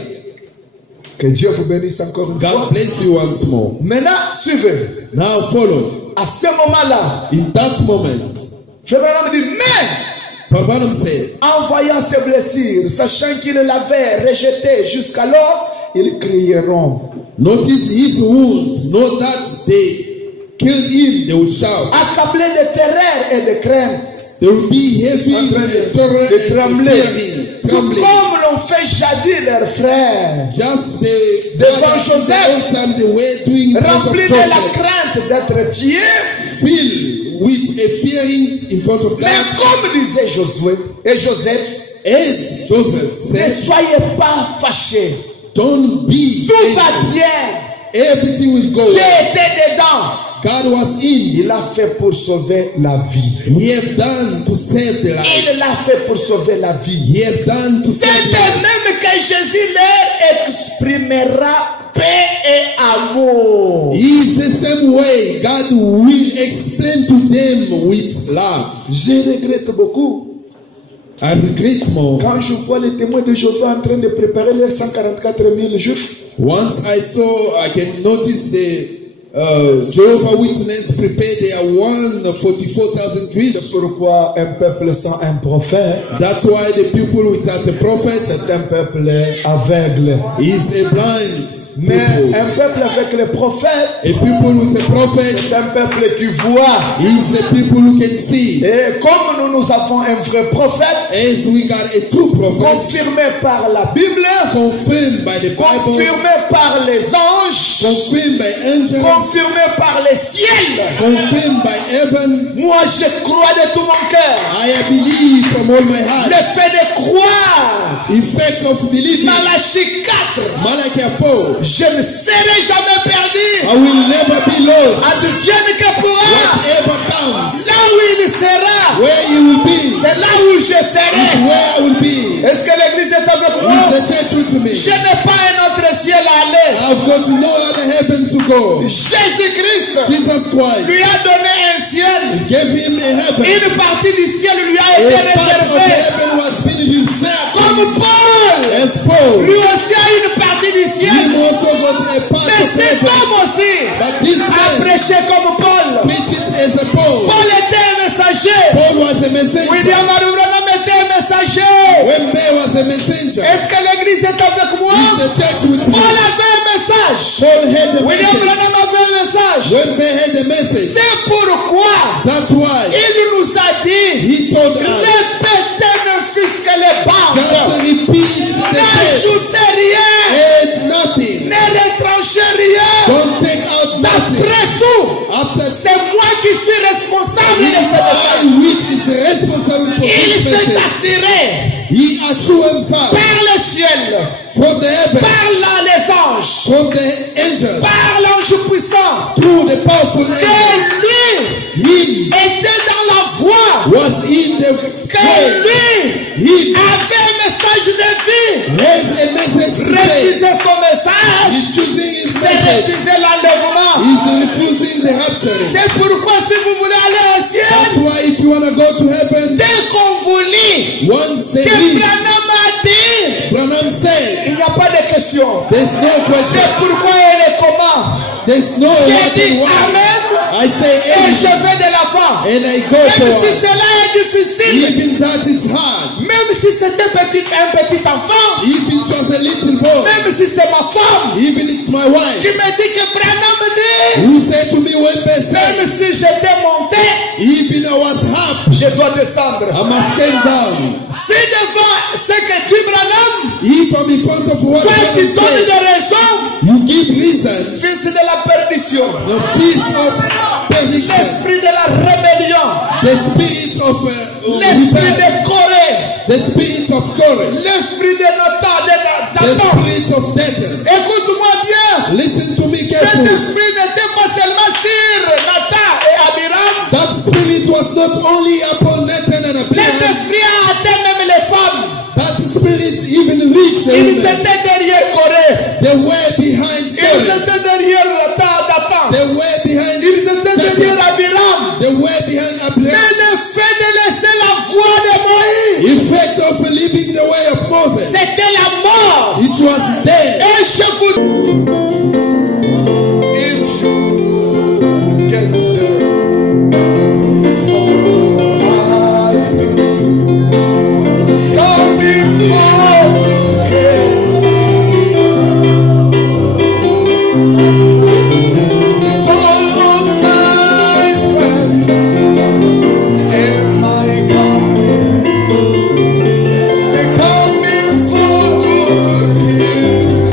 Que Dieu vous bénisse encore une fois. God bless you once more. Maintenant, suivez. Now follow. À ce moment-là, In that moment, Frère Branham dit, mais Barbanam said, en voyant ses blessures, sachant qu'il l'avait rejeté jusqu'alors, ils crieront. notice his wounds, not that they killed him, they will shout. Accablés de terreur et de crainte. They will be heavy En train with terror de and trembler. fearing, Tout trembling. comme l'ont fait jadis leurs frères. Just Devant Joseph, time they were doing in front of Remplis de la Joseph, crainte d'être tués. filled with a fearing in front of Mais God. comme disait Josué et Joseph, As Joseph ne said, soyez pas fâchés. don't be Tout va angry. bien. Everything will go Dieu well. était dedans. God was in. Il l'a fait pour sauver la vie. He have done to save the life. Il l'a fait pour sauver la vie. He have done to C'est save de the life. même que Jésus leur exprimera paix et amour. It is the same way God will explain to them with love. Je regrette beaucoup I regret more. quand je vois les témoins de Jéhovah en train de préparer leurs 144 000 juifs. Once I can notice the Jehovah Witness prepare their 144,000 C'est Jews. pourquoi un peuple sans un prophète, That's why the people without a prophet c'est un peuple aveugle. is a blind Mais people. un peuple avec le prophète, A people with a prophet c'est un peuple qui voit. is the people who can see. Et comme nous avons un vrai prophète, As we got a true prophet confirmé par la Bible, confirmed by the Bible, confirmé par les anges, confirmed by angels, confirmé par les ciels. confirmed by heaven, Moi, je crois de tout mon cœur. I believe from all my heart. Le fait de croire, Effect of believing. Malachie 4, Malachi 4. je ne serai jamais perdu. I will never be lost. Advienne que pourra. Whatever comes, là où il sera, where you will be, c'est là où je serai. where I will be. Est-ce que l'église est avec Is moi? the church with me? Je n'ai pas un autre ciel à aller. I've got no other heaven to go. Jésus-Christ Jesus Christ lui a donné un ciel. gave him a heaven. Une partie du ciel lui a été A part of the réservée. heaven was been reserved. Comme Paul, As Paul, lui aussi a une partie du ciel. him also got a part Mais of cet heaven. homme aussi But this a man prêché comme Paul. preaches as a Paul. Paul était un messager. Paul was a messenger. William Branham était un messager. Wembe was a messenger. Est-ce que l'église est avec moi? Is the church with Paul me? avait un message. Paul had a William message. Branham avait un message. Wembe had a message. C'est pourquoi That's why il nous a dit, he told us, répétez ne fût-ce que les just bandes. repeat the text. N'ajoutez rien. It's nothing. Ne retranchez rien. Don't take out nothing. Après tout, After c'est moi qui suis responsable de it's ce message. I which is responsible for Il this s'est message. assuré He assured himself par le ciel, from the heaven, par les anges, from the angels, par l'ange puissant, through the powerful que angel. lui He était dans la voie, was in the que way. lui He avait un message de vie. has a message to say. Refuser son message, He's choosing his c'est message. refuser l'enlèvement. He's refusing the rapturing. C'est pourquoi si vous voulez aller au That's ciel, why if you want to go to heaven, dès qu'on vous lit once they que read, Branham a dit, Branham said, il n'y a pas de question. there's no question. C'est pourquoi elle est comment. There's no J'ai what dit and why. Amen I say et je amen. vais de l'avant. And I go Même si forward. cela est difficile, Even that is hard. même si c'était un petit enfant, If it was a little boy, même si c'est ma femme even it's my qui wife, me dit que Branham dit, who said to me when they même said, si j'étais monté, even I was up, je dois descendre. I must come down. Si devant ce que dit Branham, If I'm in front of what toi qui Branham donnes said, des raisons, you give reason, fils de la perdition, the feast of perdition, l'esprit de la rébellion, the spirit of l'esprit rebellion, de Corée, the spirit of courage, l'esprit de Nathan, the d'Adam. spirit of death. Écoute-moi bien. Listen to me Cet carefully. esprit n'était pas seulement sur Nathan et Abiram. That spirit was not only upon Nathan and Cet Abiram. esprit a atteint même les femmes. That spirit even reached the Ils women. étaient derrière Corée. They were behind Ils Korah. étaient derrière Nathan. They were behind Ils étaient derrière Nathan. Abiram. They were behind Mais Abraham. le fait de laisser la voie de Moïse, Effect of leaving the way of Moses. c'était la mort. It was dead. Et je vous if you get there, for I do. Coming forth all my friend, am I coming forth again?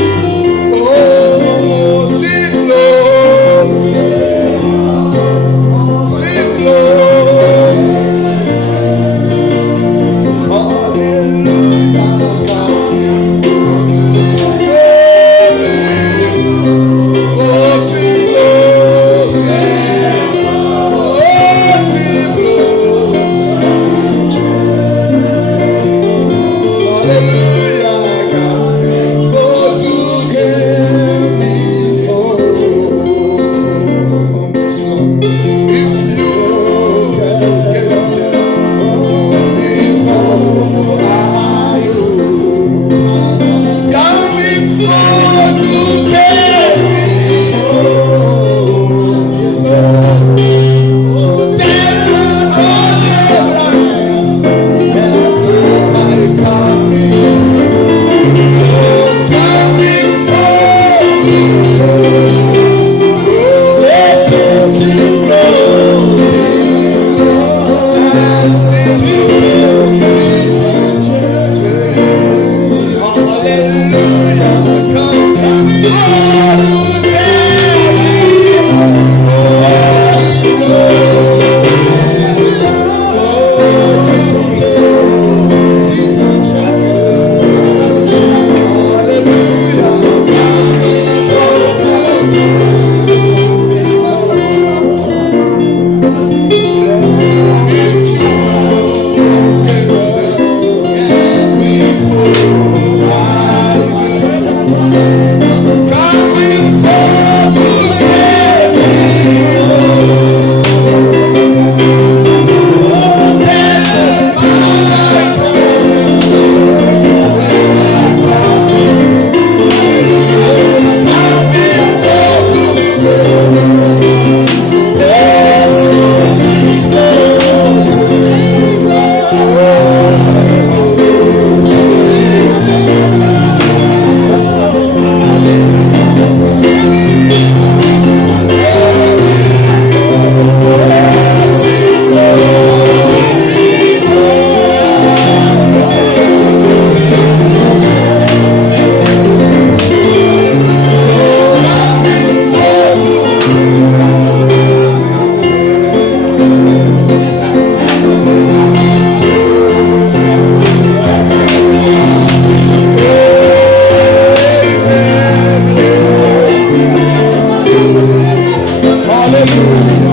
Alléluia.